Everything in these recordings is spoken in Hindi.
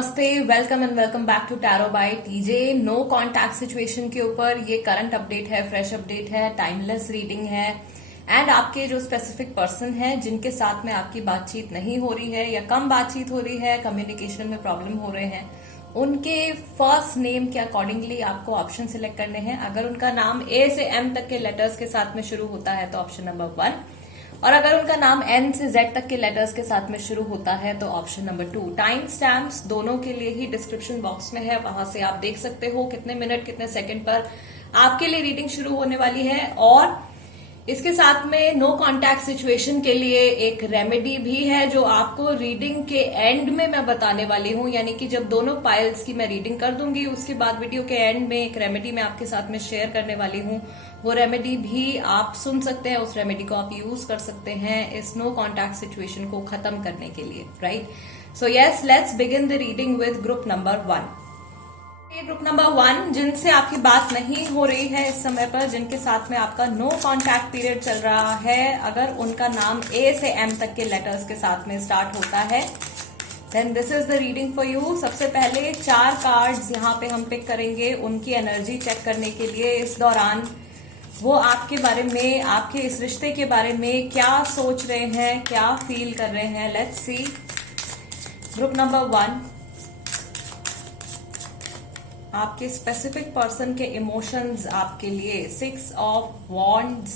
नमस्ते, welcome and welcome back to tarot by TJ. No contact situation के ऊपर ये करंट अपडेट है, फ्रेश अपडेट है, टाइमलेस रीडिंग है एंड आपके जो स्पेसिफिक पर्सन है जिनके साथ में आपकी बातचीत नहीं हो रही है या कम बातचीत हो रही है, कम्युनिकेशन में प्रॉब्लम हो रहे हैं, उनके फर्स्ट नेम के अकॉर्डिंगली आपको ऑप्शन सिलेक्ट करने हैं। अगर उनका नाम ए से एम तक के लेटर्स के साथ में शुरू होता है तो ऑप्शन नंबर 1, और अगर उनका नाम एन से जेड तक के लेटर्स के साथ में शुरू होता है तो ऑप्शन नंबर 2। टाइम स्टैम्प्स दोनों के लिए ही डिस्क्रिप्शन बॉक्स में है, वहां से आप देख सकते हो कितने मिनट कितने सेकंड पर आपके लिए रीडिंग शुरू होने वाली है। और इसके साथ में नो कॉन्टैक्ट सिचुएशन के लिए एक रेमेडी भी है जो आपको रीडिंग के एंड में मैं बताने वाली हूं, यानी कि जब दोनों पाइल्स की मैं रीडिंग कर दूंगी उसके बाद वीडियो के एंड में एक रेमेडी मैं आपके साथ में शेयर करने वाली हूं। वो रेमेडी भी आप सुन सकते हैं, उस रेमेडी को आप यूज कर सकते हैं इस नो कॉन्टैक्ट सिचुएशन को खत्म करने के लिए, right. So yes, let's begin the reading with group number 1। Group number 1, जिनसे आपकी बात नहीं हो रही है इस समय पर, जिनके साथ में आपका नो कॉन्टैक्ट पीरियड चल रहा है, अगर उनका नाम ए से एम तक के लेटर्स के साथ में स्टार्ट होता है then this is the reading for you. सबसे पहले 4 कार्ड्स यहाँ पे हम पिक करेंगे उनकी एनर्जी चेक करने के लिए। इस दौरान वो आपके बारे में, आपके इस रिश्ते के बारे में क्या सोच रहे हैं, क्या फील कर रहे हैं। Let's see. ग्रुप नंबर 1, आपके स्पेसिफिक पर्सन के इमोशंस आपके लिए। 6 of wands,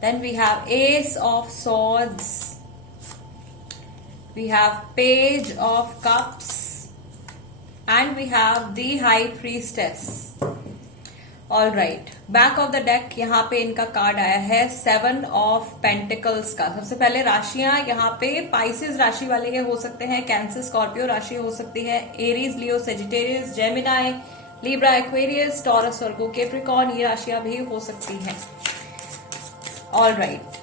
then we have ace of swords, we have page of cups and we have the high priestess. All right, back of the deck यहाँ पे इनका कार्ड आया है 7 ऑफ पेंटिकल्स का। सबसे पहले राशियां यहाँ पे पाइसेस राशि वाले के हो सकते हैं, कैंसर स्कॉर्पियो राशि हो सकती है, Aries, Leo, Sagittarius, Gemini, Libra, Aquarius, Taurus, Virgo, Capricorn, ये राशियां भी हो सकती हैं। ऑल राइट,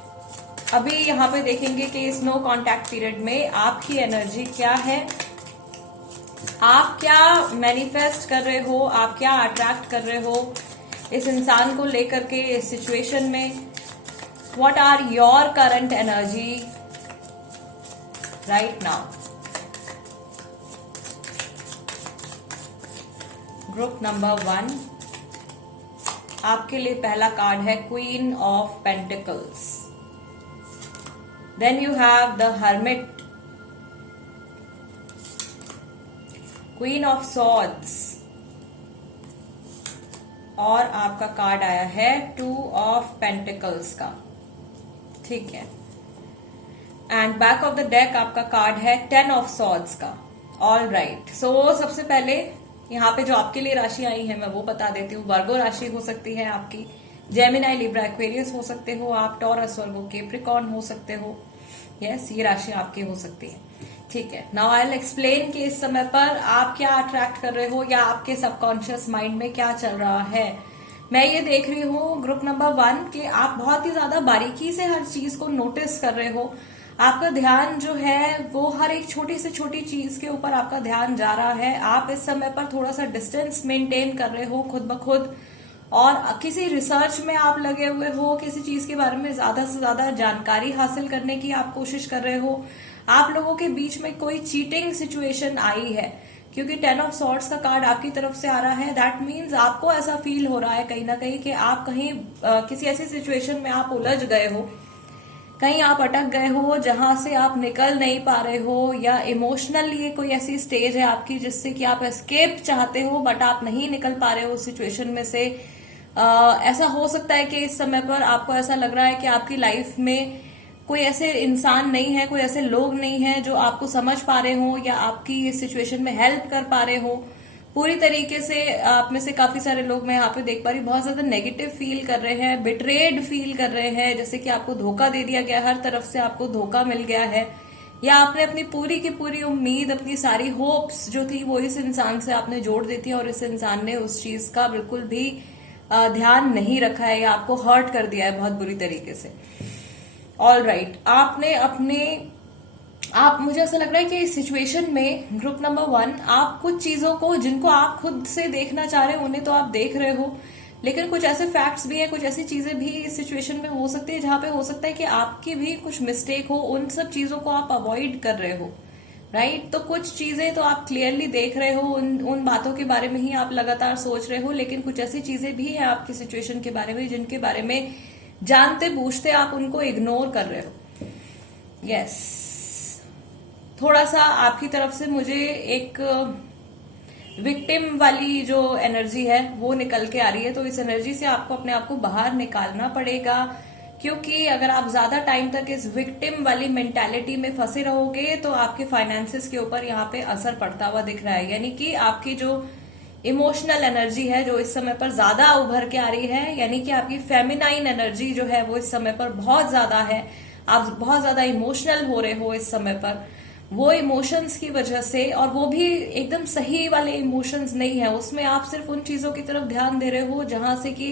अभी यहाँ पे देखेंगे कि इस नो कॉन्टैक्ट पीरियड में आपकी एनर्जी क्या है, आप क्या मैनिफेस्ट कर रहे हो, आप क्या अट्रैक्ट कर रहे हो इस इंसान को लेकर के इस सिचुएशन में। What are your current energy right now. Group number 1, आपके लिए पहला कार्ड है queen of pentacles, then you have the hermit, queen of swords, और आपका कार्ड आया है 2 ऑफ पेंटिकल्स का, ठीक है। And back of the deck आपका कार्ड है 10 ऑफ सॉर्ड्स का। ऑल राइट, सो सबसे पहले यहाँ पे जो आपके लिए राशि आई है मैं वो बता देती हूँ। वर्गो राशि हो सकती है आपकी, जेमिनाई, लिब्रा, एक्वेरियस हो सकते हो आप, टॉरस, वर्गो, कैप्रिकॉर्न हो सकते हो। यस, ये राशि आपकी हो सकती है, ठीक है। नाउ आई विल एक्सप्लेन कि इस समय पर आप क्या अट्रैक्ट कर रहे हो या आपके सबकॉन्शियस माइंड में क्या चल रहा है। मैं ये देख रही हूँ ग्रुप नंबर 1 कि आप बहुत ही ज्यादा बारीकी से हर चीज को नोटिस कर रहे हो। आपका ध्यान जो है वो हर एक छोटी से छोटी चीज के ऊपर आपका ध्यान जा रहा है। आप इस समय पर थोड़ा सा डिस्टेंस मेंटेन कर रहे हो खुद ब खुद, और किसी रिसर्च में आप लगे हुए हो, किसी चीज के बारे में ज्यादा से ज्यादा जानकारी हासिल करने की आप कोशिश कर रहे हो। आप लोगों के बीच में कोई चीटिंग सिचुएशन आई है, क्योंकि 10 ऑफ सॉर्ड्स का कार्ड आपकी तरफ से आ रहा है। दैट मीन्स आपको ऐसा फील हो रहा है कहीं ना कहीं कि आप कहीं किसी ऐसी सिचुएशन में आप उलझ गए हो, कहीं आप अटक गए हो जहां से आप निकल नहीं पा रहे हो, या इमोशनली कोई ऐसी स्टेज है आपकी जिससे कि आप एस्केप चाहते हो बट आप नहीं निकल पा रहे हो उस सिचुएशन में से। ऐसा हो सकता है कि इस समय पर आपको ऐसा लग रहा है कि आपकी लाइफ में कोई ऐसे इंसान नहीं है, कोई ऐसे लोग नहीं है जो आपको समझ पा रहे हो या आपकी इस सिचुएशन में हेल्प कर पा रहे हो पूरी तरीके से। आप में से काफी सारे लोग मैं यहाँ पे देख पा रही हूँ बहुत ज्यादा नेगेटिव फील कर रहे हैं, बिट्रेड फील कर रहे हैं, जैसे कि आपको धोखा दे दिया गया, हर तरफ से आपको धोखा मिल गया है, या आपने अपनी पूरी की पूरी उम्मीद, अपनी सारी होप्स जो थी वो इस इंसान से आपने जोड़ दी थी, और इस इंसान ने उस चीज का बिल्कुल भी ध्यान नहीं रखा है या आपको हर्ट कर दिया है बहुत बुरी तरीके से। ऑल राइट, आपने अपने मुझे ऐसा लग रहा है कि इस सिचुएशन में ग्रुप नंबर 1 आप कुछ चीजों को जिनको आप खुद से देखना चाह रहे हो उन्हें तो आप देख रहे हो, लेकिन कुछ ऐसे फैक्ट्स भी है, कुछ ऐसी चीजें भी इस सिचुएशन में हो सकती है जहां पे हो सकता है कि आपकी भी कुछ मिस्टेक हो, उन सब चीजों को आप अवॉइड कर रहे हो, राइट। तो कुछ चीजें तो आप क्लियरली देख रहे हो, उन बातों के बारे में ही आप लगातार सोच रहे हो, लेकिन कुछ ऐसी चीजें भी हैं आपकी सिचुएशन के बारे में जिनके बारे में जानते बूझते आप उनको इग्नोर कर रहे हो। यस, थोड़ा सा आपकी तरफ से मुझे एक विक्टिम वाली जो एनर्जी है वो निकल के आ रही है। तो इस एनर्जी से आपको अपने आप को बाहर निकालना पड़ेगा, क्योंकि अगर आप ज्यादा टाइम तक इस विक्टिम वाली मेंटालिटी में फंसे रहोगे तो आपके फाइनेंसेस के ऊपर यहाँ पे असर पड़ता हुआ दिख रहा है। यानी कि आपकी जो इमोशनल एनर्जी है जो इस समय पर ज्यादा उभर के आ रही है, यानी कि आपकी फेमिनाइन एनर्जी जो है वो इस समय पर बहुत ज्यादा है। आप बहुत ज्यादा इमोशनल हो रहे हो इस समय पर। वो इमोशंस की वजह से, और वो भी एकदम सही वाले इमोशंस नहीं है, उसमें आप सिर्फ उन चीजों की तरफ ध्यान दे रहे हो जहां से कि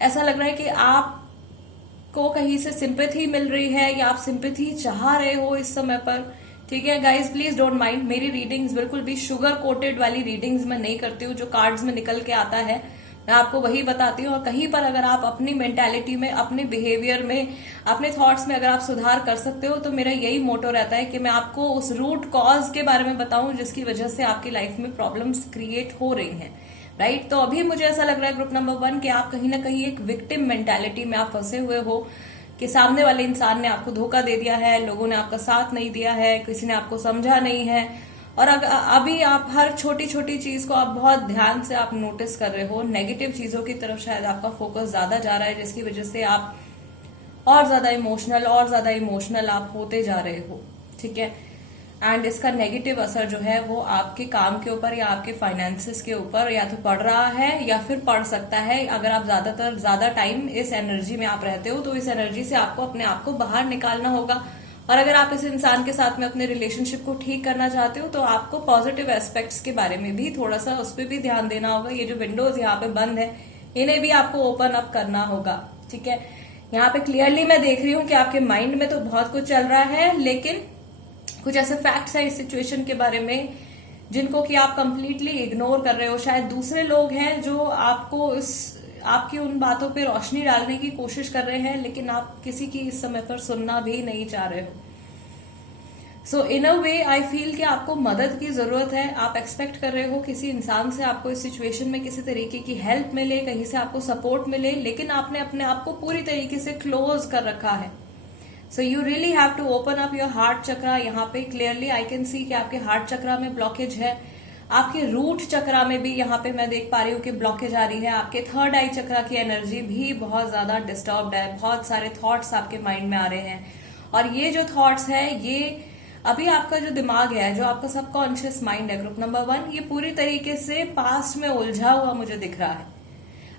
ऐसा लग रहा है कि आपको कहीं से सिंपैथी मिल रही है या आप सिंपैथी चाह रहे हो इस समय पर। ठीक है गाइज, प्लीज डोंट माइंड, मेरी रीडिंग्स बिल्कुल भी शुगर कोटेड वाली रीडिंग्स मैं नहीं करती हूँ। जो कार्ड्स में निकल के आता है मैं आपको वही बताती हूँ। और कहीं पर अगर आप अपनी मेंटालिटी में, अपने बिहेवियर में, अपने थॉट्स में अगर आप सुधार कर सकते हो तो मेरा यही मोटो रहता है कि मैं आपको उस रूट कॉज के बारे में बताऊं जिसकी वजह से आपकी लाइफ में प्रॉब्लम्स क्रिएट हो रही हैं। राइट। तो अभी मुझे ऐसा लग रहा है ग्रुप नंबर 1 कि आप कहीं ना कहीं एक विक्टिम मेंटालिटी में आप फंसे हुए हो, कि सामने वाले इंसान ने आपको धोखा दे दिया है, लोगों ने आपका साथ नहीं दिया है, किसी ने आपको समझा नहीं है। और अभी आप हर छोटी छोटी चीज को आप बहुत ध्यान से आप नोटिस कर रहे हो। नेगेटिव चीजों की तरफ शायद आपका फोकस ज्यादा जा रहा है, जिसकी वजह से आप और ज्यादा इमोशनल आप होते जा रहे हो। ठीक है। एंड इसका नेगेटिव असर जो है वो आपके काम के ऊपर या आपके फाइनेंसेस के ऊपर या तो पड़ रहा है या फिर पड़ सकता है। अगर आप ज्यादा टाइम इस एनर्जी में आप रहते हो तो इस एनर्जी से आपको अपने आप को बाहर निकालना होगा। और अगर आप इस इंसान के साथ में अपने रिलेशनशिप को ठीक करना चाहते हो तो आपको पॉजिटिव एस्पेक्ट्स के बारे में भी थोड़ा सा उस पर भी ध्यान देना होगा। ये जो विंडोज यहाँ पे बंद है इन्हें भी आपको ओपन अप करना होगा। ठीक है। यहाँ पे क्लियरली मैं देख रही हूँ कि आपके माइंड में तो बहुत कुछ चल रहा है, लेकिन कुछ ऐसे फैक्ट्स है इस सिचुएशन के बारे में जिनको कि आप कंप्लीटली इग्नोर कर रहे हो। शायद दूसरे लोग हैं जो आपको आपकी उन बातों पे रोशनी डालने की कोशिश कर रहे हैं, लेकिन आप किसी की इस समय पर सुनना भी नहीं चाह रहे हो। सो इन अ वे आई फील कि आपको मदद की जरूरत है। आप एक्सपेक्ट कर रहे हो किसी इंसान से आपको इस सिचुएशन में किसी तरीके की हेल्प मिले, कहीं से आपको सपोर्ट मिले, लेकिन आपने अपने आप को पूरी तरीके से क्लोज कर रखा है। So you really have to open up your heart chakra. यहाँ पे क्लियरली आई कैन सी कि आपके हार्ट चक्रा में ब्लॉकेज है। आपके रूट चक्रा में भी यहाँ पे मैं देख पा रही हूँ कि ब्लॉकेज आ रही है। आपके थर्ड आई चक्रा की एनर्जी भी बहुत ज्यादा डिस्टर्ब्ड है। बहुत सारे थॉट्स आपके माइंड में आ रहे हैं, और ये जो थॉट्स है ये अभी आपका जो दिमाग है, जो आपका सबकॉन्शियस माइंड है ग्रुप नंबर 1, ये पूरी तरीके से पास्ट में उलझा हुआ मुझे दिख रहा है।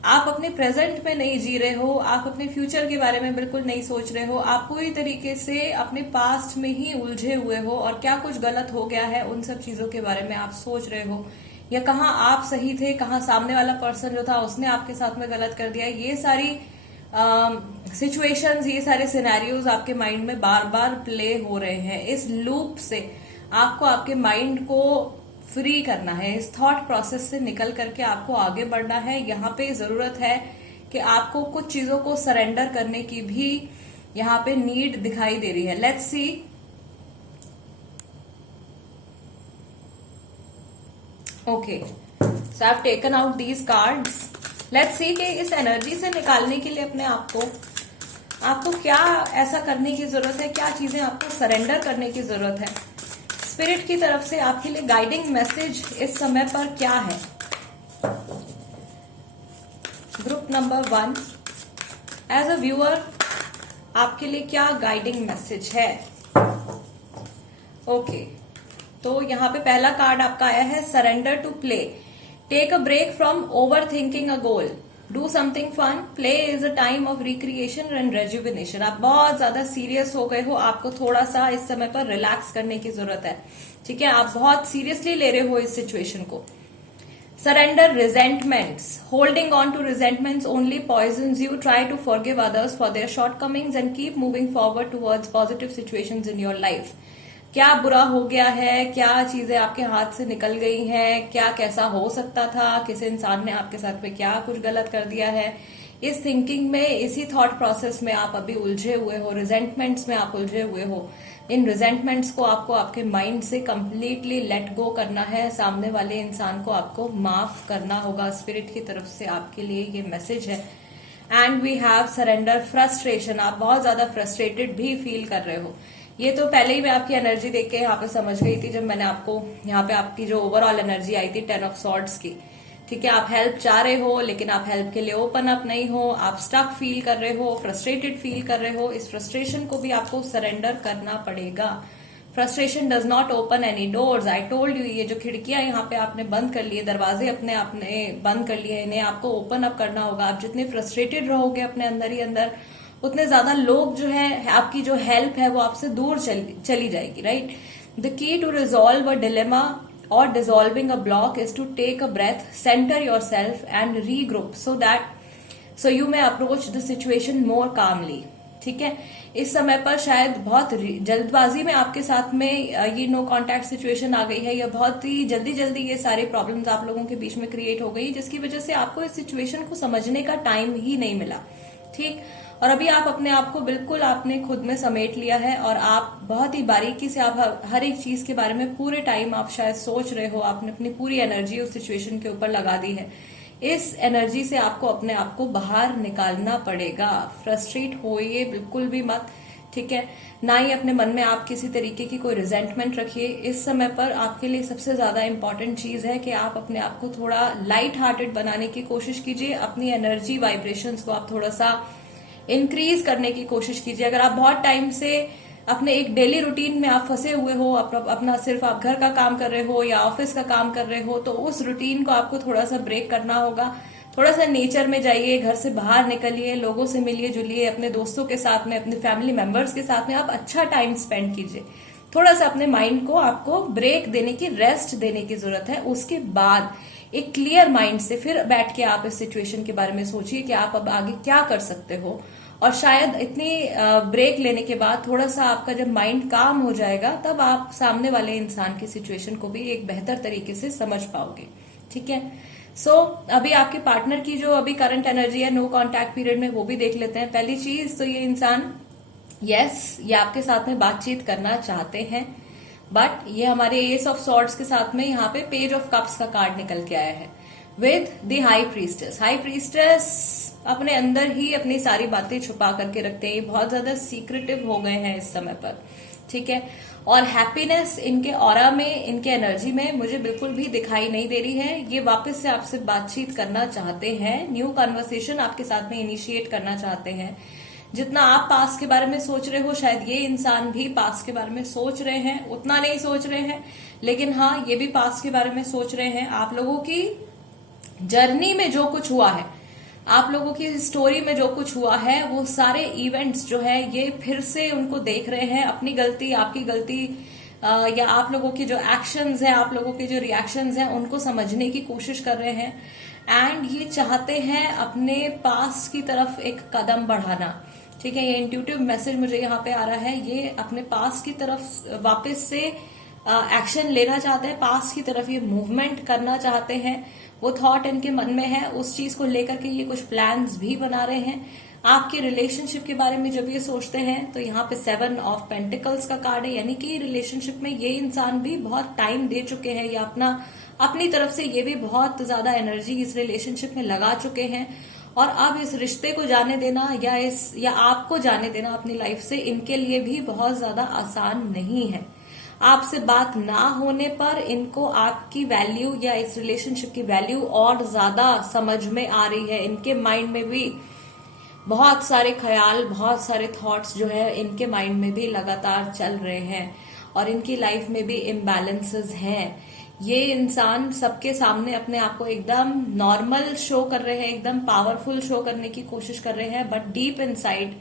आप अपने प्रेजेंट में नहीं जी रहे हो, आप अपने फ्यूचर के बारे में बिल्कुल नहीं सोच रहे हो। आप पूरी तरीके से अपने पास्ट में ही उलझे हुए हो, और क्या कुछ गलत हो गया है उन सब चीजों के बारे में आप सोच रहे हो, या कहाँ आप सही थे, कहाँ सामने वाला पर्सन जो था उसने आपके साथ में गलत कर दिया। ये सारी सिचुएशंस, ये सारे सिनेरियोज आपके माइंड में बार बार प्ले हो रहे हैं। इस लूप से आपको आपके माइंड को फ्री करना है, इस थॉट प्रोसेस से निकल करके आपको आगे बढ़ना है। यहाँ पे जरूरत है कि आपको कुछ चीजों को सरेंडर करने की भी यहाँ पे नीड दिखाई दे रही है। Let's see. Okay, so I have taken out these cards. Let's see कि इस एनर्जी से निकालने के लिए अपने आपको क्या ऐसा करने की जरूरत है, क्या चीजें आपको सरेंडर करने की जरूरत है। स्पिरिट की तरफ से आपके लिए गाइडिंग मैसेज इस समय पर क्या है group number 1 as a viewer, आपके लिए क्या गाइडिंग मैसेज है। ओके, तो यहाँ पे पहला कार्ड आपका आया है surrender to play. Take a break from over thinking a goal, do something fun, play is a time of recreation and rejuvenation. आप बहुत ज्यादा सीरियस हो गए हो, आपको थोड़ा सा इस समय पर रिलैक्स करने की जरूरत है। ठीक है, आप बहुत सीरियसली ले रहे हो इस सिचुएशन को। Surrender resentments, holding on to resentments only poisons you, try to forgive others for their shortcomings and keep moving forward towards positive situations in your life. क्या बुरा हो गया है, क्या चीजें आपके हाथ से निकल गई हैं, क्या कैसा हो सकता था, किसी इंसान ने आपके साथ में क्या कुछ गलत कर दिया है, इस थिंकिंग में, इसी थॉट प्रोसेस में आप अभी उलझे हुए हो, रिजेंटमेंट्स में आप उलझे हुए हो। इन रिजेंटमेंट्स को आपको आपके माइंड से कंप्लीटली लेट गो करना है। सामने वाले इंसान को आपको माफ करना होगा। स्पिरिट की तरफ से आपके लिए ये मैसेज है। And we have surrender frustration. आप बहुत ज्यादा फ्रस्ट्रेटेड भी फील कर रहे हो। ये तो पहले ही मैं आपकी एनर्जी देख के यहाँ पे समझ गई थी, जब मैंने आपको यहाँ पे आपकी जो ओवरऑल एनर्जी आई थी 10 ऑफ सॉर्ड्स की। ठीक है, आप हेल्प चाह रहे हो, लेकिन आप हेल्प के लिए ओपन अप नहीं हो। आप स्टक फील कर रहे हो, फ्रस्ट्रेटेड फील कर रहे हो। इस फ्रस्ट्रेशन को भी आपको सरेंडर करना पड़ेगा। Frustration does not open any doors. I told you, ये जो खिड़कियां यहाँ पे आपने बंद कर लिए, दरवाजे अपने आपने बंद कर लिए, इन्हें आपको ओपन अप करना होगा। आप जितने फ्रस्ट्रेटेड रहोगे अपने अंदर ही अंदर, उतने ज्यादा लोग जो है, आपकी जो हेल्प है वो आपसे दूर चली जाएगी। Right. The key to resolve a dilemma or dissolving a block is to take a breath, center yourself and regroup so you may approach the situation more calmly. ठीक है, इस समय पर शायद बहुत जल्दबाजी में आपके साथ में ये नो कांटेक्ट सिचुएशन आ गई है, या बहुत ही जल्दी जल्दी ये सारी प्रॉब्लम्स आप लोगों के बीच में क्रिएट हो गई, जिसकी वजह से आपको इस सिचुएशन को समझने का टाइम ही नहीं मिला। ठीक, और अभी आप अपने आप को बिल्कुल आपने खुद में समेट लिया है, और आप बहुत ही बारीकी से आप हर एक चीज के बारे में पूरे टाइम आप शायद सोच रहे हो। आपने अपनी पूरी एनर्जी उस सिचुएशन के ऊपर लगा दी है। इस एनर्जी से आपको अपने आप को बाहर निकालना पड़ेगा। फ्रस्ट्रेट होइए बिल्कुल भी मत। ठीक है, ना ही अपने मन में आप किसी तरीके की कोई रिजेंटमेंट रखिए। इस समय पर आपके लिए सबसे ज्यादा इंपॉर्टेंट चीज है कि आप अपने आप को थोड़ा लाइट हार्टेड बनाने की कोशिश कीजिए। अपनी एनर्जी वाइब्रेशंस को आप थोड़ा सा इंक्रीज करने की कोशिश कीजिए। अगर आप बहुत टाइम से अपने एक डेली रूटीन में आप फंसे हुए हो, अपना सिर्फ आप घर का काम कर रहे हो या ऑफिस का काम कर रहे हो, तो उस रूटीन को आपको थोड़ा सा ब्रेक करना होगा। थोड़ा सा नेचर में जाइए, घर से बाहर निकलिए, लोगों से मिलिए जुलिए, अपने दोस्तों के साथ में, अपने फैमिली मेंबर्स के साथ में आप अच्छा टाइम स्पेंड कीजिए। थोड़ा सा अपने माइंड को आपको ब्रेक देने की, रेस्ट देने की जरूरत है। उसके बाद एक क्लियर माइंड से फिर बैठ के आप इस सिचुएशन के बारे में सोचिए कि आप अब आगे क्या कर सकते हो। और शायद इतनी ब्रेक लेने के बाद थोड़ा सा आपका जब माइंड काम हो जाएगा, तब आप सामने वाले इंसान की सिचुएशन को भी एक बेहतर तरीके से समझ पाओगे। ठीक है, सो अभी आपके पार्टनर की जो अभी करंट एनर्जी है नो कांटेक्ट पीरियड में, वो भी देख लेते हैं। पहली चीज तो ये इंसान ये आपके साथ में बातचीत करना चाहते हैं, बट ये हमारे एस ऑफ सॉर्ड्स के साथ में यहाँ पे पेज ऑफ कप्स का कार्ड निकल के आया है with the high priestess. High priestess अपने अंदर ही अपनी सारी बातें छुपा करके रखते हैं। ये बहुत ज्यादा सीक्रेटिव हो गए हैं इस समय पर। ठीक है, और हैप्पीनेस इनके ऑरा में, इनके एनर्जी में मुझे बिल्कुल भी दिखाई नहीं दे रही है। ये वापस से आपसे बातचीत करना चाहते हैं, न्यू कन्वर्सेशन आपके साथ में इनिशिएट करना चाहते हैं। जितना आप पास्ट के बारे में सोच रहे हो, शायद ये इंसान भी पास्ट के बारे में सोच रहे हैं। उतना नहीं सोच रहे हैं, लेकिन हाँ, ये भी पास्ट के बारे में सोच रहे हैं। आप लोगों की जर्नी में जो कुछ हुआ है, आप लोगों की स्टोरी में जो कुछ हुआ है, वो सारे इवेंट्स जो है ये फिर से उनको देख रहे हैं। अपनी गलती, आपकी गलती, या आप लोगों की जो एक्शंस हैं, आप लोगों के जो रिएक्शंस हैं, उनको समझने की कोशिश कर रहे हैं। एंड ये चाहते हैं अपने पास्ट की तरफ एक कदम बढ़ाना। ठीक है, ये इंट्यूटिव मैसेज मुझे यहाँ पे आ रहा है। ये अपने पास्ट की तरफ वापस से एक्शन लेना चाहते हैं, पास्ट की तरफ ये मूवमेंट करना चाहते हैं। वो थॉट इनके मन में है, उस चीज को लेकर के ये कुछ प्लान्स भी बना रहे हैं। आपके रिलेशनशिप के बारे में जब ये सोचते हैं, तो यहाँ पे 7 ऑफ पेंटिकल्स का कार्ड है, यानी कि रिलेशनशिप में ये इंसान भी बहुत टाइम दे चुके हैं, या अपनी तरफ से ये भी बहुत ज्यादा एनर्जी इस रिलेशनशिप में लगा चुके हैं। और अब इस रिश्ते को जाने देना या आपको जाने देना अपनी लाइफ से, इनके लिए भी बहुत ज्यादा आसान नहीं है। आपसे बात ना होने पर इनको आपकी वैल्यू या इस रिलेशनशिप की वैल्यू और ज्यादा समझ में आ रही है। इनके माइंड में भी बहुत सारे ख्याल, बहुत सारे थॉट्स जो है इनके माइंड में भी लगातार चल रहे हैं, और इनकी लाइफ में भी इम्बैलेंसेस हैं। ये इंसान सबके सामने अपने आप को एकदम नॉर्मल शो कर रहे हैं, एकदम पावरफुल शो करने की कोशिश कर रहे हैं, बट डीप इनसाइड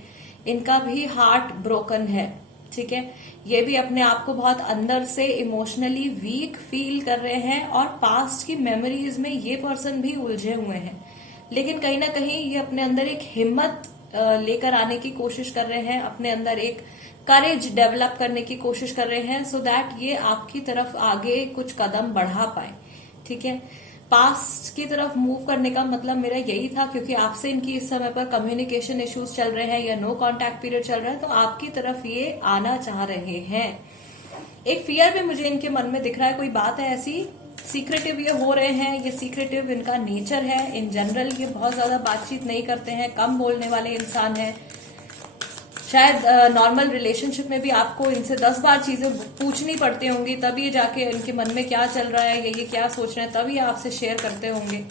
इनका भी हार्ट ब्रोकन है। ठीक है, ये भी अपने आप को बहुत अंदर से इमोशनली वीक फील कर रहे हैं, और पास्ट की मेमोरीज में ये पर्सन भी उलझे हुए हैं। लेकिन कहीं ना कहीं ये अपने अंदर एक हिम्मत लेकर आने की कोशिश कर रहे हैं, अपने अंदर एक करेज डेवलप करने की कोशिश कर रहे हैं, सो दैट ये आपकी तरफ आगे कुछ कदम बढ़ा पाए। ठीक है, पास्ट की तरफ मूव करने का मतलब मेरा यही था, क्योंकि आपसे इनकी इस समय पर कम्युनिकेशन इश्यूज चल रहे हैं या नो कांटेक्ट पीरियड चल रहा है, तो आपकी तरफ ये आना चाह रहे हैं। एक फियर भी मुझे इनके मन में दिख रहा है, कोई बात है ऐसी, सीक्रेटिव ये हो रहे हैं, ये सीक्रेटिव इनका नेचर है। इन जनरल ये बहुत ज्यादा बातचीत नहीं करते हैं, कम बोलने वाले इंसान हैं। शायद नॉर्मल रिलेशनशिप में भी आपको इनसे 10 बार चीजें पूछनी पड़ती होंगी, तभी जाके इनके मन में क्या चल रहा है या ये क्या सोच रहे हैं, तभी आपसे शेयर करते होंगे।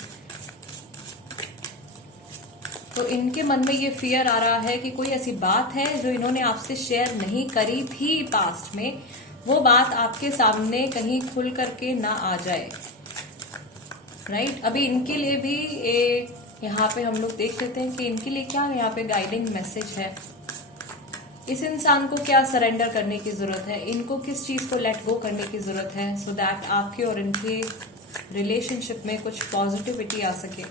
तो इनके मन में ये फियर आ रहा है कि कोई ऐसी बात है जो इन्होंने आपसे शेयर नहीं करी थी पास्ट में, वो बात आपके सामने कहीं खुल करके ना आ जाए। राइट, अभी इनके लिए भी यहाँ पे हम लोग देख लेते हैं कि इनके लिए क्या यहाँ पे गाइडिंग मैसेज है। इस इंसान को क्या सरेंडर करने की जरूरत है, इनको किस चीज को लेट गो करने की जरूरत है, सो दैट आपके और इनके रिलेशनशिप में कुछ पॉजिटिविटी आ सके।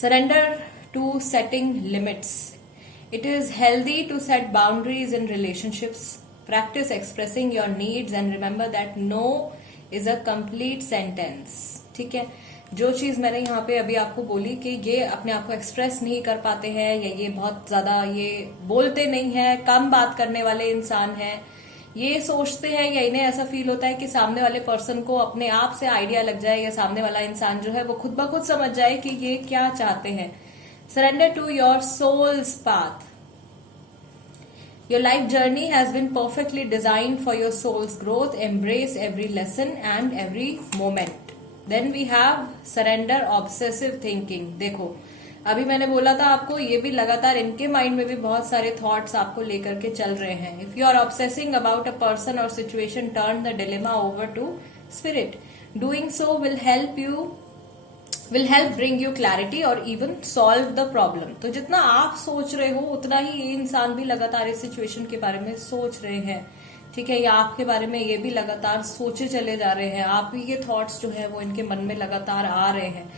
Surrender to setting limits. It is healthy to set boundaries in relationships. Practice expressing your needs and remember that no is a complete sentence. ठीक है, जो चीज मैंने यहाँ पे अभी आपको बोली कि ये अपने आप को एक्सप्रेस नहीं कर पाते हैं या ये बहुत ज्यादा ये बोलते नहीं है, कम बात करने वाले इंसान हैं, ये सोचते हैं या इन्हें ऐसा फील होता है कि सामने वाले पर्सन को अपने आप से आइडिया लग जाए या सामने वाला इंसान जो है वो खुद ब खुद समझ जाए कि ये क्या चाहते हैं। Surrender to your soul's path. Your life journey has been perfectly designed for your soul's growth. Embrace every lesson and every moment. Then we have surrender obsessive thinking. देखो, अभी मैंने बोला था आपको, ये भी लगातार इनके माइंड में भी बहुत सारे थॉट्स आपको लेकर के चल रहे हैं। If you are obsessing about a person or situation, turn the dilemma over to spirit. Doing so will help bring you clarity और even solve the problem. तो जितना आप सोच रहे हो उतना ही ये इंसान भी लगातार इस सिचुएशन के बारे में सोच रहे हैं। ठीक है, या आपके बारे में ये भी लगातार सोचे चले जा रहे हैं, आप भी ये थॉट्स जो है वो इनके मन में लगातार आ रहे हैं।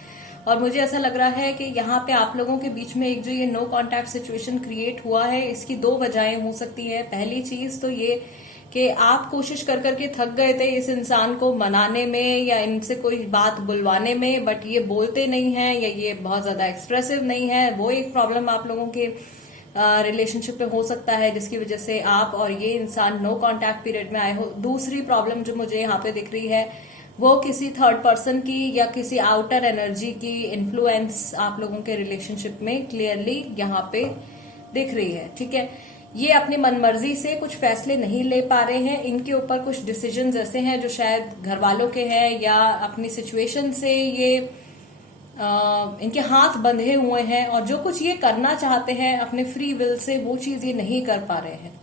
और मुझे ऐसा लग रहा है कि यहाँ पे आप लोगों के बीच में एक जो ये नो कॉन्टैक्ट सिचुएशन क्रिएट हुआ है, इसकी दो वजहें हो सकती है। पहली चीज तो ये कि आप कोशिश कर करके थक गए थे इस इंसान को मनाने में या इनसे कोई बात बुलवाने में, बट ये बोलते नहीं है या ये बहुत ज्यादा एक्सप्रेसिव नहीं है। वो एक प्रॉब्लम आप लोगों के रिलेशनशिप में हो सकता है, जिसकी वजह से आप और ये इंसान नो कांटेक्ट पीरियड में आए हो। दूसरी प्रॉब्लम जो मुझे यहाँ पे दिख रही है वो किसी थर्ड पर्सन की या किसी आउटर एनर्जी की इन्फ्लुएंस आप लोगों के रिलेशनशिप में क्लियरली यहाँ पे दिख रही है। ठीक है, ये अपनी मनमर्जी से कुछ फैसले नहीं ले पा रहे हैं, इनके ऊपर कुछ डिसीजंस ऐसे हैं जो शायद घर वालों के हैं या अपनी सिचुएशन से ये इनके हाथ बंधे हुए हैं, और जो कुछ ये करना चाहते हैं अपने फ्री विल से वो चीज ये नहीं कर पा रहे हैं।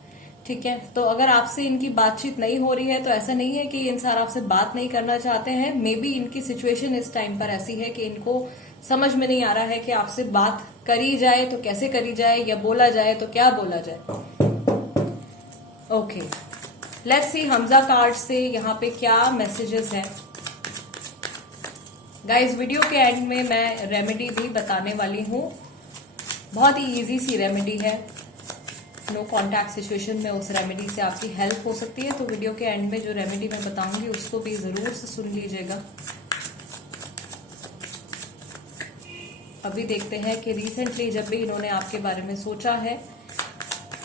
ठीक है, तो अगर आपसे इनकी बातचीत नहीं हो रही है तो ऐसा नहीं है कि ये इंसान आपसे बात नहीं करना चाहते हैं। मे बी इनकी सिचुएशन इस टाइम पर ऐसी है कि इनको समझ में नहीं आ रहा है कि आपसे बात करी जाए तो कैसे करी जाए, या बोला जाए तो क्या बोला जाए। Okay, let's see Hamza card से यहाँ पे क्या मैसेजेस हैं। गाइस, वीडियो के एंड में मैं रेमेडी भी बताने वाली हूँ, बहुत ही इजी सी रेमेडी है। नो कॉन्टैक्ट सिचुएशन में उस रेमेडी से आपकी हेल्प हो सकती है, तो वीडियो के एंड में जो रेमेडी मैं बताऊंगी उसको भी जरूर से सुन लीजिएगा। अभी देखते हैं कि रिसेंटली जब भी इन्होंने आपके बारे में सोचा है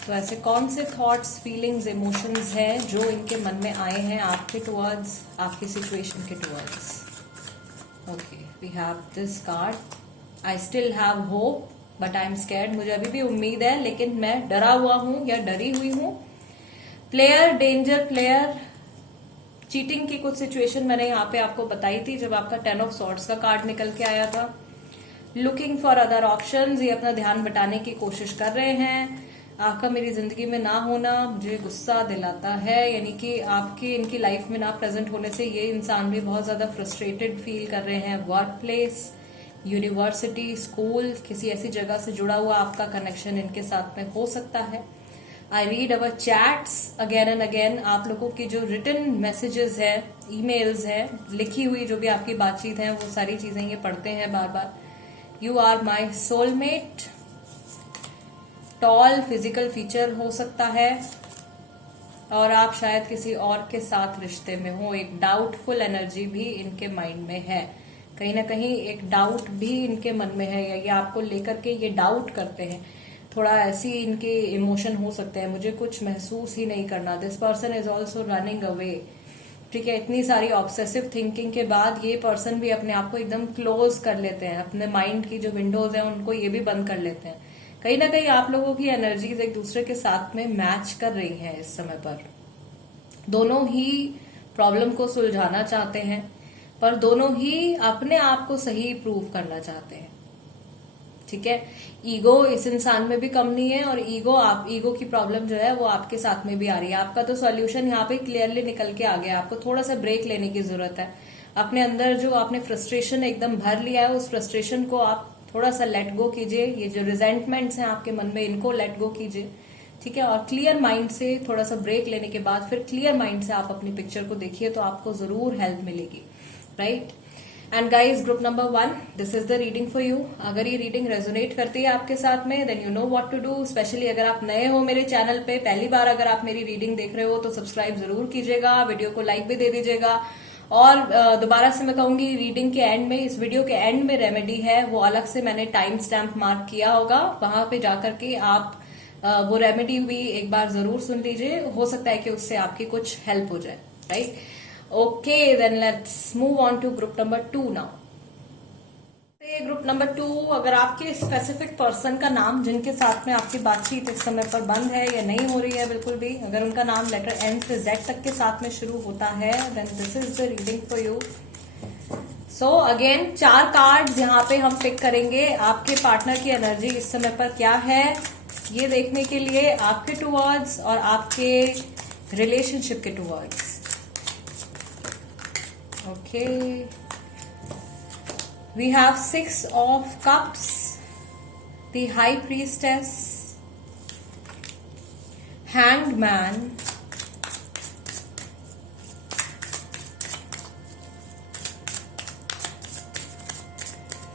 तो ऐसे कौन से थॉट्स, फीलिंग्स, इमोशंस हैं जो इनके मन में आए हैं आपके टुवर्ड्स, आपकी सिचुएशन के towards. Okay, we have this card, I still have hope but I am scared. मुझे अभी भी उम्मीद है लेकिन मैं डरा हुआ हूं या डरी हुई हूं। प्लेयर, डेंजर प्लेयर, चीटिंग की कुछ सिचुएशन मैंने यहाँ पे आपको बताई थी जब आपका 10 ऑफ सॉर्ड्स का कार्ड निकल के आया था। लुकिंग फॉर अदर ऑप्शंस, ये अपना ध्यान बटाने की कोशिश कर रहे हैं। आपका मेरी जिंदगी में ना होना मुझे गुस्सा दिलाता है, यानी कि आपके इनकी लाइफ में ना प्रेजेंट होने से ये इंसान भी बहुत ज्यादा फ्रस्ट्रेटेड फील कर रहे हैं। वर्क प्लेस, यूनिवर्सिटी, स्कूल, किसी ऐसी जगह से जुड़ा हुआ आपका कनेक्शन इनके साथ में हो सकता है। I read our chats again and again. आप लोगों की जो रिटन मैसेजेस है, ईमेल्स है, लिखी हुई जो भी आपकी बातचीत है, वो सारी चीजें ये पढ़ते हैं बार बार। You are my soulmate, tall physical feature हो सकता है। और आप शायद किसी और के साथ रिश्ते में हो। एक डाउटफुल एनर्जी भी इनके माइंड में है, कहीं ना कहीं एक डाउट भी इनके मन में है, या ये आपको लेकर के ये डाउट करते हैं। थोड़ा ऐसी इनके इमोशन हो सकते हैं, मुझे कुछ महसूस ही नहीं करना। This person is also running away. ठीक है, इतनी सारी ऑब्सेसिव थिंकिंग के बाद ये पर्सन भी अपने आप को एकदम क्लोज कर लेते हैं, अपने माइंड की जो विंडोज है उनको ये भी बंद कर लेते हैं। कहीं ना कहीं आप लोगों की एनर्जीज एक दूसरे के साथ में मैच कर रही हैं इस समय पर। दोनों ही प्रॉब्लम को सुलझाना चाहते हैं, पर दोनों ही अपने आप को सही प्रूव करना चाहते हैं। ठीक है, ईगो इस इंसान में भी कम नहीं है, और ईगो की प्रॉब्लम जो है वो आपके साथ में भी आ रही है। आपका तो सॉल्यूशन यहाँ पे क्लियरली निकल के आ गया। आपको थोड़ा सा ब्रेक लेने की जरूरत है। अपने अंदर जो आपने फ्रस्ट्रेशन एकदम भर लिया है, उस फ्रस्ट्रेशन को आप थोड़ा सा लेट गो कीजिए। ये जो रिजेंटमेंट्स हैं आपके मन में, इनको लेट गो कीजिए। ठीक है, और क्लियर माइंड से थोड़ा सा ब्रेक लेने के बाद फिर क्लियर माइंड से आप अपनी पिक्चर को देखिए, तो आपको जरूर हेल्प मिलेगी। Right and guys, group number 1, this is the reading for you. अगर ये रीडिंग रेजोनेट करती है आपके साथ में, then you know what to do. Specially अगर आप नए हो मेरे चैनल पे, पहली बार अगर आप मेरी रीडिंग देख रहे हो तो सब्सक्राइब जरूर कीजिएगा, वीडियो को लाइक भी दे दीजिएगा। और दोबारा से मैं कहूंगी, रीडिंग के एंड में, इस वीडियो के एंड में रेमेडी है, वो अलग से मैंने टाइम स्टैम्प मार्क किया होगा, वहां पे जाकर के आप वो रेमेडी भी एक बार जरूर सुन लीजिए। हो सकता है कि उससे आपकी कुछ हेल्प हो जाए। Right, okay, then let's move on to group number 2 now. Group number 2, अगर आपके स्पेसिफिक पर्सन का नाम, जिनके साथ में आपकी बातचीत इस समय पर बंद है या नहीं हो रही है बिल्कुल भी, अगर उनका नाम लेटर एन से जेड तक के साथ में शुरू होता है, then this is the reading for you. So again 4 cards यहाँ पे हम पिक करेंगे। आपके पार्टनर की एनर्जी इस समय पर क्या है, ये देखने के लिए, आपके टुवर्ड्स और आपके रिलेशनशिप के towards. Okay, we have 6 of cups, the high priestess, hanged man,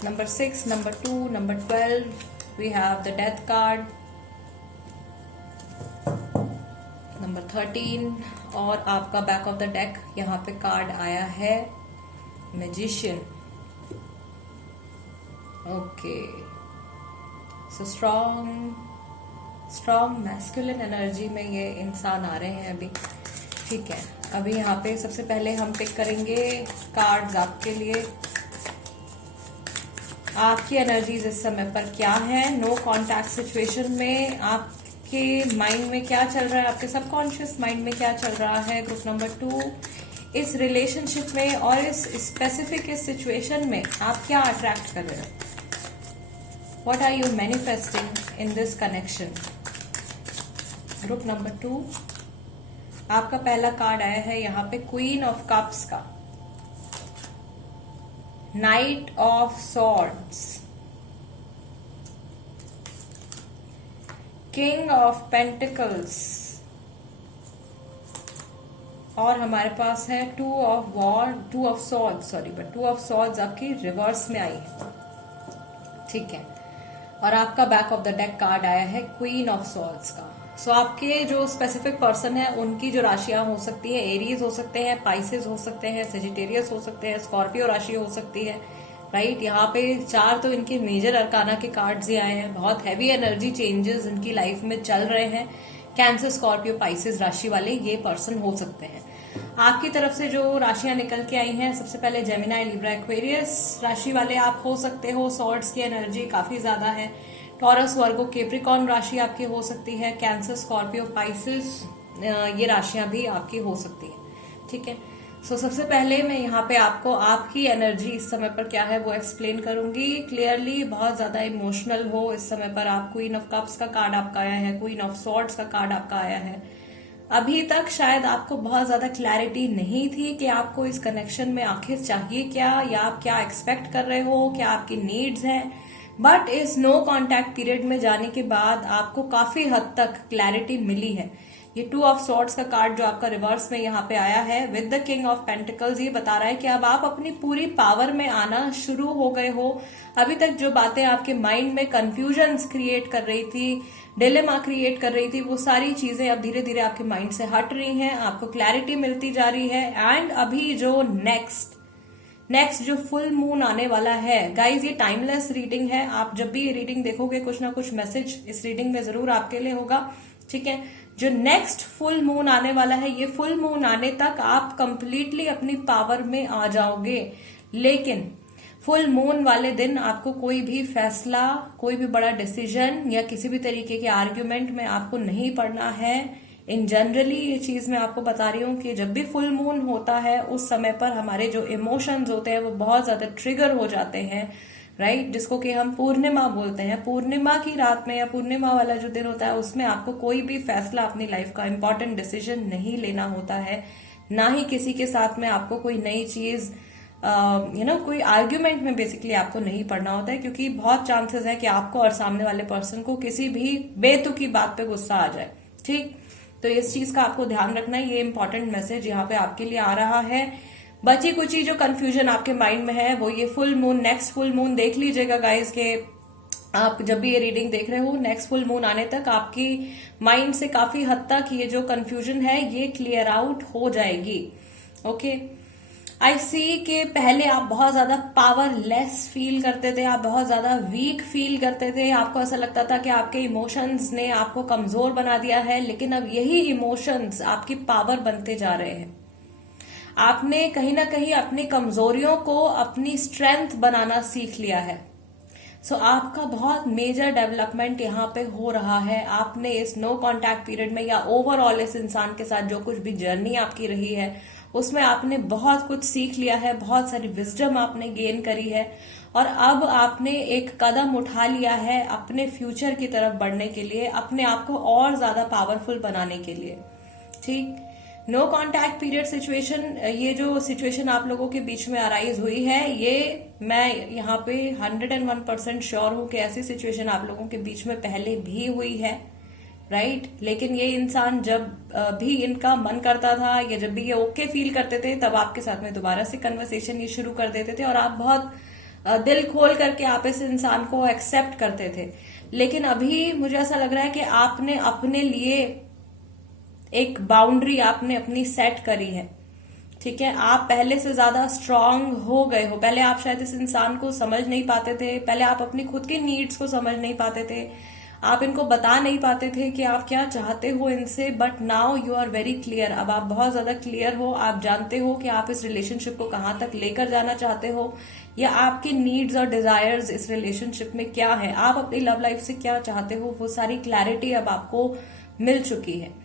number 6, number 2, number 12, we have the death card, number 13, और आपका बैक ऑफ द डेक यहाँ पे कार्ड आया है magician. Okay, so strong masculine energy में ये इंसान आ रहे हैं अभी। ठीक है, अभी यहाँ पे सबसे पहले हम पिक करेंगे कार्ड्स आपके लिए। आपकी एनर्जीज इस समय पर क्या है, नो कॉन्टैक्ट सिचुएशन में आपके माइंड में क्या चल रहा है, आपके सबकॉन्शियस माइंड में क्या चल रहा है। ग्रुप नंबर 2, इस रिलेशनशिप में और इस स्पेसिफिक इस सिचुएशन में आप क्या अट्रैक्ट कर रहे हो, What are you manifesting in this connection? Group number 2, आपका पहला कार्ड आया है यहाँ पे क्वीन ऑफ कप्स का, night of swords, king of pentacles, और हमारे पास है टू ऑफ सॉर्ड्स आपकी रिवर्स में आई है। ठीक है, और आपका back of the deck card आया है क्वीन ऑफ सॉर्ड्स का। सो आपके जो स्पेसिफिक पर्सन है उनकी जो राशियां हो सकती है, एरीज हो सकते हैं, पाइसेस हो सकते हैं, सेजिटेरियस हो सकते हैं, स्कॉर्पियो राशि हो सकती है। राइट, यहाँ पे 4 तो इनके मेजर अरकाना के कार्ड्स ही आए हैं। बहुत हैवी एनर्जी चेंजेस इनकी लाइफ में चल रहे हैं। कैंसर, स्कॉर्पियो, पाइसेस राशि वाले ये पर्सन हो सकते हैं। आपकी तरफ से जो राशियां निकल के आई हैं, सबसे पहले जेमिनाई, लिब्रा, एक्वेरियस राशि वाले आप हो सकते हो। सॉर्ड्स की एनर्जी काफी ज्यादा है। टॉरस, वर्गो, केप्रिकॉर्न राशि आपकी हो सकती है। कैंसर, स्कॉर्पियो, पाइसेस ये राशियां भी आपकी हो सकती है। ठीक है, सो सबसे पहले मैं यहाँ पे आपको आपकी एनर्जी इस समय पर क्या है वो एक्सप्लेन करूंगी क्लियरली। बहुत ज्यादा इमोशनल हो इस समय पर आप। क्वीन ऑफ कप्स का कार्ड आपका आया है, क्वीन ऑफ सॉर्ड्स का कार्ड आपका आया है। अभी तक शायद आपको बहुत ज्यादा क्लैरिटी नहीं थी कि आपको इस कनेक्शन में आखिर चाहिए क्या, या आप क्या एक्सपेक्ट कर रहे हो, क्या आपकी नीड्स हैं। बट इस नो कांटेक्ट पीरियड में जाने के बाद आपको काफी हद तक क्लैरिटी मिली है। ये 2 ऑफ सॉर्ड्स का कार्ड जो आपका रिवर्स में यहाँ पे आया है with the king of pentacles, ये बता रहा है कि अब आप अपनी पूरी पावर में आना शुरू हो गए हो। अभी तक जो बातें आपके माइंड में कंफ्यूजन्स क्रिएट कर रही थी, डिलेमा क्रिएट कर रही थी, वो सारी चीजें अब धीरे धीरे आपके माइंड से हट रही हैं, आपको क्लैरिटी मिलती जा रही है। एंड अभी जो नेक्स्ट जो फुल मून आने वाला है गाइज, ये टाइमलेस रीडिंग है। आप जब भी ये रीडिंग देखोगे कुछ ना कुछ मैसेज इस रीडिंग में जरूर आपके लिए होगा, ठीक है। जो नेक्स्ट फुल मून आने वाला है, ये फुल मून आने तक आप कंप्लीटली अपनी पावर में आ जाओगे। लेकिन फुल मून वाले दिन आपको कोई भी फैसला, कोई भी बड़ा डिसीजन या किसी भी तरीके के आर्ग्यूमेंट में आपको नहीं पड़ना है। इन जनरली ये चीज मैं आपको बता रही हूँ कि जब भी फुल मून होता है उस समय पर हमारे जो इमोशंस होते हैं वो बहुत ज्यादा ट्रिगर हो जाते हैं, राइट, जिसको कि हम पूर्णिमा बोलते हैं। पूर्णिमा की रात में या पूर्णिमा वाला जो दिन होता है उसमें आपको कोई भी फैसला अपनी लाइफ का इंपॉर्टेंट डिसीजन नहीं लेना होता है, ना ही किसी के साथ में आपको कोई नई चीज कोई आर्ग्यूमेंट में बेसिकली आपको नहीं पड़ना होता है, क्योंकि बहुत चांसेस है कि आपको और सामने वाले पर्सन को किसी भी बेतुकी बात पे गुस्सा आ जाए, ठीक। तो इस चीज का आपको ध्यान रखना है। ये इंपॉर्टेंट मैसेज यहाँ पे आपके लिए आ रहा है। बची कुची जो कंफ्यूजन आपके माइंड में है वो ये full moon, next full moon देख लीजिएगा गाइस के आप जब भी ये रीडिंग देख रहे हो, नेक्स्ट फुल मून आने तक आपकी माइंड से काफी हद तक ये जो कंफ्यूजन है ये क्लियर आउट हो जाएगी। ओके, आई सी के पहले आप बहुत ज्यादा पावरलेस फील करते थे, आप बहुत ज्यादा वीक फील करते थे, आपको ऐसा लगता था कि आपके इमोशंस ने आपको कमजोर बना दिया है। लेकिन अब यही इमोशंस आपकी पावर बनते जा रहे हैं। आपने कहीं ना कहीं अपनी कमजोरियों को अपनी स्ट्रेंथ बनाना सीख लिया है। सो आपका बहुत मेजर डेवलपमेंट यहाँ पे हो रहा है। आपने इस नो कांटेक्ट पीरियड में या ओवरऑल इस इंसान के साथ जो कुछ भी जर्नी आपकी रही है उसमें आपने बहुत कुछ सीख लिया है, बहुत सारी विजडम आपने गेन करी है और अब आपने एक कदम उठा लिया है अपने फ्यूचर की तरफ बढ़ने के लिए, अपने आप को और ज्यादा पावरफुल बनाने के लिए, ठीक। नो कांटेक्ट पीरियड सिचुएशन, ये जो सिचुएशन आप लोगों के बीच में अराइज हुई है, ये मैं यहाँ पे 101% श्योर हूं कि ऐसी सिचुएशन आप लोगों के बीच में पहले भी हुई है, राइट। लेकिन ये इंसान जब भी इनका मन करता था या जब भी ये ओके फील करते थे तब आपके साथ में दोबारा से कन्वर्सेशन ये शुरू कर देते थे और आप बहुत दिल खोल करके आप इस इंसान को एक्सेप्ट करते थे। लेकिन अभी मुझे ऐसा लग रहा है कि आपने अपने लिए एक बाउंड्री आपने अपनी सेट करी है, ठीक है। आप पहले से ज्यादा स्ट्रांग हो गए हो। पहले आप शायद इस इंसान को समझ नहीं पाते थे, पहले आप अपनी खुद की नीड्स को समझ नहीं पाते थे, आप इनको बता नहीं पाते थे कि आप क्या चाहते हो इनसे, but now you are very clear. अब आप बहुत ज्यादा क्लियर हो, आप जानते हो कि आप इस रिलेशनशिप को कहाँ तक लेकर जाना चाहते हो या आपके नीड्स और डिजायर्स इस रिलेशनशिप में क्या है, आप अपनी लव लाइफ से क्या चाहते हो, वो सारी क्लैरिटी अब आपको मिल चुकी है।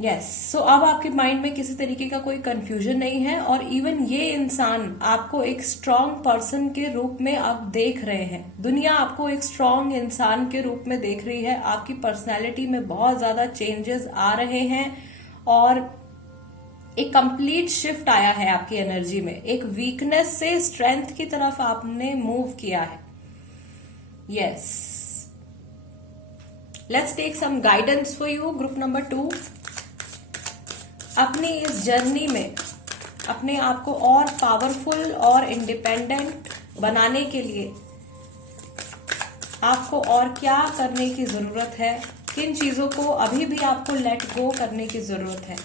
यस, सो अब आपके माइंड में किसी तरीके का कोई कंफ्यूजन नहीं है और इवन ये इंसान आपको एक स्ट्रांग पर्सन के रूप में अब देख रहे हैं। दुनिया आपको एक स्ट्रांग इंसान के रूप में देख रही है। आपकी पर्सनैलिटी में बहुत ज्यादा चेंजेस आ रहे हैं और एक कंप्लीट शिफ्ट आया है आपकी एनर्जी में। एक वीकनेस से स्ट्रेंथ की तरफ आपने मूव किया है। Yes, let's take some guidance for you. Group number 2, अपनी इस जर्नी में अपने आप को और पावरफुल और इंडिपेंडेंट बनाने के लिए आपको और क्या करने की जरूरत है, किन चीजों को अभी भी आपको लेट गो करने की जरूरत है।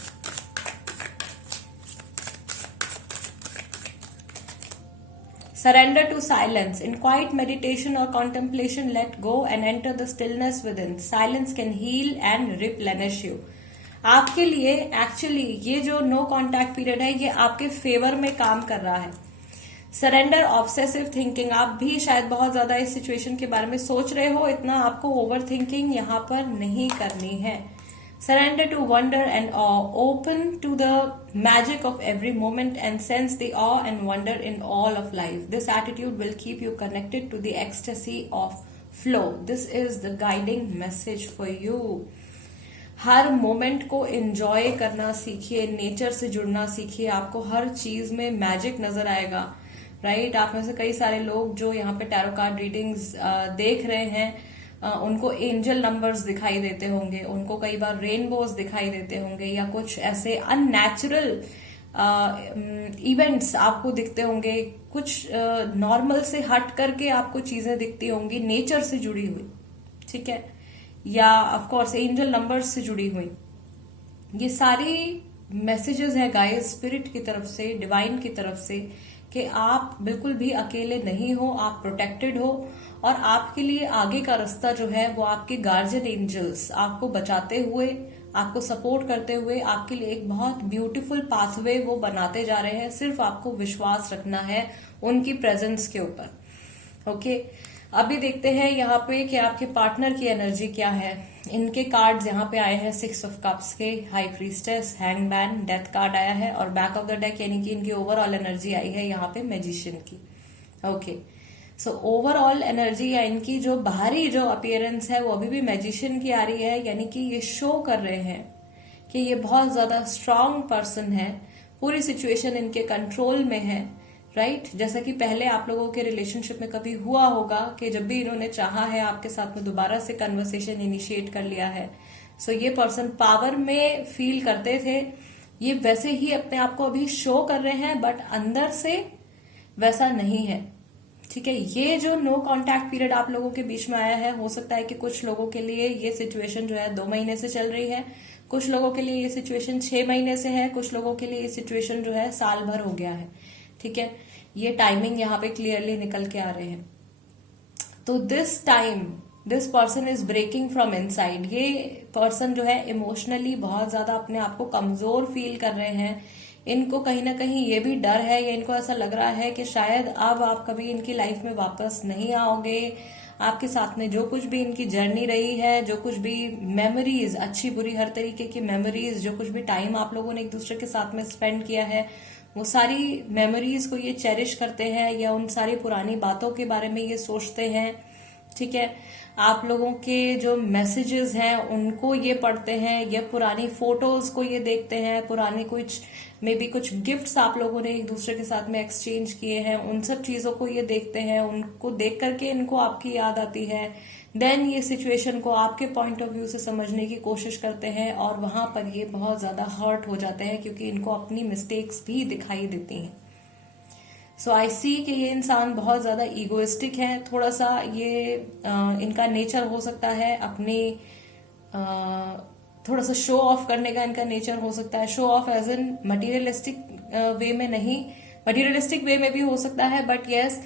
Surrender to silence. In quiet meditation or contemplation, let go and enter the stillness within. Silence can heal and replenish you. आपके लिए एक्चुअली ये जो नो कांटेक्ट पीरियड है ये आपके फेवर में काम कर रहा है। सरेंडर ऑब्सेसिव थिंकिंग, आप भी शायद बहुत ज्यादा इस सिचुएशन के बारे में सोच रहे हो, इतना आपको ओवर थिंकिंग यहाँ पर नहीं करनी है। Surrender to wonder and awe. Open to the magic of every moment and sense the awe and wonder in all of life. This attitude will keep you connected to the ecstasy of flow. This is the guiding message for you. Her moment को एंजॉय करना सीखिए, नेचर से जुड़ना सीखिए, आपको हर चीज में मैजिक नजर आएगा, राइट। आप में से कई सारे लोग जो यहाँ पे टैरो कार्ड रीडिंग्स देख रहे हैं उनको एंजल नंबर्स दिखाई देते होंगे, उनको कई बार रेनबोज दिखाई देते होंगे, या कुछ ऐसे अननेचुरल इवेंट्स आपको दिखते होंगे, कुछ नॉर्मल से हट करके आपको चीजें दिखती होंगी नेचर से जुड़ी हुई, ठीक है, या ऑफ कोर्स एंजल नंबर्स से जुड़ी हुई। ये सारी मैसेजेस है गाइस स्पिरिट की तरफ से, डिवाइन की तरफ से, कि आप बिल्कुल भी अकेले नहीं हो, आप प्रोटेक्टेड हो, और आपके लिए आगे का रास्ता जो है वो आपके गार्जियन एंजल्स आपको बचाते हुए, आपको सपोर्ट करते हुए आपके लिए एक बहुत ब्यूटीफुल पाथवे वो बनाते जा रहे हैं। सिर्फ आपको विश्वास रखना है उनकी प्रेजेंस के ऊपर। ओके, अभी देखते हैं यहाँ पे कि आपके पार्टनर की एनर्जी क्या है। इनके कार्ड्स यहाँ पे आए हैं 6 ऑफ कप्स के, high priestess, hangman, death card आया है, और बैक ऑफ द डेक यानी कि इनकी ओवरऑल एनर्जी आई है यहाँ पे मैजिशियन की। ओके, सो ओवरऑल एनर्जी या इनकी जो बाहरी जो अपीयरेंस है वो अभी भी मैजिशियन की आ रही है, यानी कि ये शो कर रहे हैं कि ये बहुत ज्यादा स्ट्रांग पर्सन है, पूरी सिचुएशन इनके कंट्रोल में है, राइट। जैसा कि पहले आप लोगों के रिलेशनशिप में कभी हुआ होगा कि जब भी इन्होंने चाहा है आपके साथ में दोबारा से कन्वर्सेशन इनिशिएट कर लिया है, सो ये पर्सन पावर में फील करते थे, ये वैसे ही अपने आप को अभी शो कर रहे हैं, बट अंदर से वैसा नहीं है, ठीक है। ये जो नो कांटेक्ट पीरियड आप लोगों के बीच में आया है, हो सकता है कि कुछ लोगों के लिए ये सिचुएशन जो है 2 महीने से चल रही है, कुछ लोगों के लिए ये सिचुएशन 6 महीने से है, कुछ लोगों के लिए ये सिचुएशन जो है साल भर हो गया है, ठीक है। ये टाइमिंग यहाँ पे क्लियरली निकल के आ रहे हैं। तो this time this person is breaking from inside. ये पर्सन जो है इमोशनली बहुत ज्यादा अपने आप को कमजोर फील कर रहे हैं। इनको कहीं ना कहीं ये भी डर है, या इनको ऐसा लग रहा है कि शायद अब आप कभी इनकी लाइफ में वापस नहीं आओगे। आपके साथ में जो कुछ भी इनकी जर्नी रही है, जो कुछ भी मेमोरीज, अच्छी बुरी हर तरीके की मेमोरीज, जो कुछ भी टाइम आप लोगों ने एक दूसरे के साथ में स्पेंड किया है, वो सारी मेमोरीज को ये चेरिश करते हैं, या उन सारी पुरानी बातों के बारे में ये सोचते हैं, ठीक है। आप लोगों के जो मैसेजेस हैं उनको ये पढ़ते हैं, या पुरानी फोटोज को ये देखते हैं, पुराने कुछ मे बी कुछ गिफ्ट्स आप लोगों ने एक दूसरे के साथ में एक्सचेंज किए हैं, उन सब चीजों को ये देखते हैं, उनको देख करके इनको आपकी याद आती है। देन ये सिचुएशन को आपके पॉइंट ऑफ व्यू से समझने की कोशिश करते हैं, और वहां पर ये बहुत ज्यादा हर्ट हो जाते हैं, क्योंकि इनको अपनी मिस्टेक्स भी दिखाई देती हैं। सो आई सी कि ये इंसान बहुत ज्यादा ईगोइस्टिक है, थोड़ा सा ये इनका नेचर हो सकता है अपनी थोड़ा सा शो ऑफ करने का इनका नेचर हो सकता है। Show off as an materialistic way में नहीं, मटीरियलिस्टिक वे में भी हो सकता है, बट यस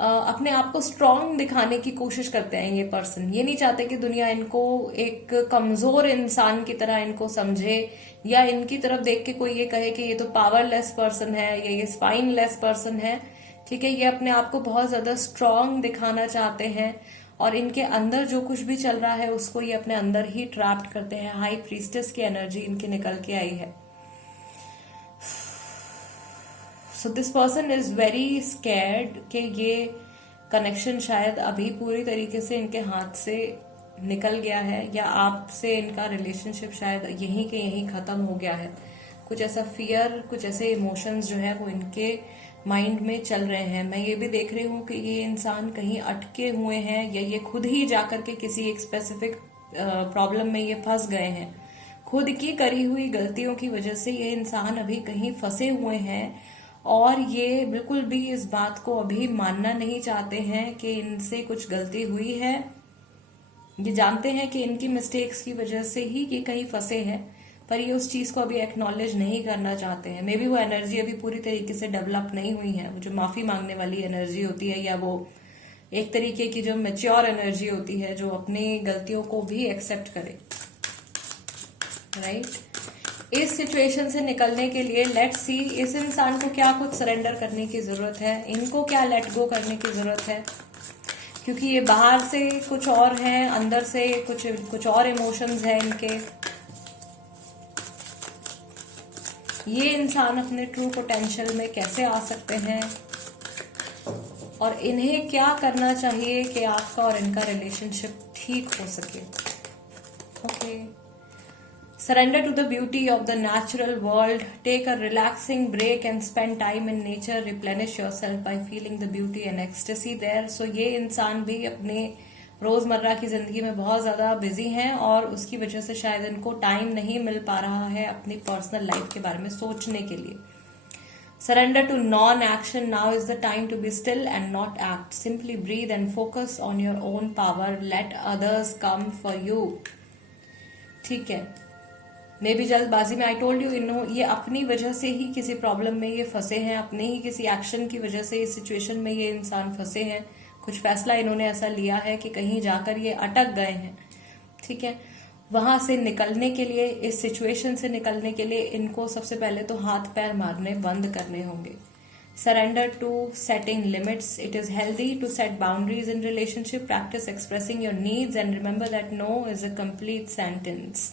अपने आप को स्ट्रांग दिखाने की कोशिश करते हैं ये पर्सन। ये नहीं चाहते कि दुनिया इनको एक कमजोर इंसान की तरह इनको समझे, या इनकी तरफ देख के कोई ये कहे कि ये तो पावरलेस पर्सन है, या ये स्पाइनलेस पर्सन है, ठीक है। ये अपने आप को बहुत ज्यादा स्ट्रांग दिखाना चाहते हैं, और इनके अंदर जो कुछ भी चल रहा है उसको ये अपने अंदर ही ट्रैप्ड करते हैं। हाई प्रीस्टेस की एनर्जी इनकी निकल के आई है। So this person is very scared कि ये कनेक्शन शायद अभी पूरी तरीके से इनके हाथ से निकल गया है, या आपसे इनका रिलेशनशिप शायद यहीं के यहीं खत्म हो गया है। कुछ ऐसा फियर, कुछ ऐसे इमोशंस जो है वो इनके माइंड में चल रहे हैं। मैं ये भी देख रही हूँ कि ये इंसान कहीं अटके हुए हैं, या ये खुद ही जाकर के किसी एक स्पेसिफिक प्रॉब्लम में ये फंस गए हैं। खुद की करी हुई गलतियों की वजह से ये इंसान अभी कहीं फंसे हुए हैं, और ये बिल्कुल भी इस बात को अभी मानना नहीं चाहते हैं कि इनसे कुछ गलती हुई है। ये जानते हैं कि इनकी मिस्टेक्स की वजह से ही ये कहीं फंसे हैं, पर ये उस चीज को अभी एक्नॉलेज नहीं करना चाहते हैं। मे बी वो एनर्जी अभी पूरी तरीके से डेवलप नहीं हुई है, वो जो माफी मांगने वाली एनर्जी होती है, या वो एक तरीके की जो मैच्योर एनर्जी होती है, जो अपनी गलतियों को भी एक्सेप्ट करे, राइट। इस सिचुएशन से निकलने के लिए लेट्स सी इस इंसान को क्या कुछ सरेंडर करने की जरूरत है, इनको क्या लेट गो करने की जरूरत है, क्योंकि ये बाहर से कुछ और है, अंदर से कुछ और इमोशंस है इनके। ये इंसान अपने ट्रू पोटेंशियल में कैसे आ सकते हैं, और इन्हें क्या करना चाहिए कि आपका और इनका रिलेशनशिप ठीक हो सके। Okay, surrender to the beauty of the natural world, take a relaxing break and spend time in nature, replenish yourself by feeling the beauty and ecstasy there. So ये इंसान भी अपने रोजमर्रा की जिंदगी में बहुत ज्यादा बिजी हैं और उसकी वजह से शायद इनको टाइम नहीं मिल पा रहा है अपनी पर्सनल लाइफ के बारे में सोचने के लिए. Surrender to non-action. Now is the time to be still and not act. Simply breathe and focus on your own power. Let others come for you. ठीक है. मे भी जल्दबाजी में आई टोल्ड यू ये अपनी वजह से ही किसी प्रॉब्लम में ये फंसे हैं, अपने ही किसी एक्शन की वजह से इस सिचुएशन में ये इंसान फंसे हैं. कुछ फैसला इन्होंने ऐसा लिया है कि कहीं जाकर ये अटक गए हैं. ठीक है. वहां से निकलने के लिए, इस सिचुएशन से निकलने के लिए इनको सबसे पहले तो हाथ पैर मारने बंद करने होंगे. Surrender to setting limits. It is healthy to set boundaries in relationship. Practice expressing your needs and remember that no is a complete sentence.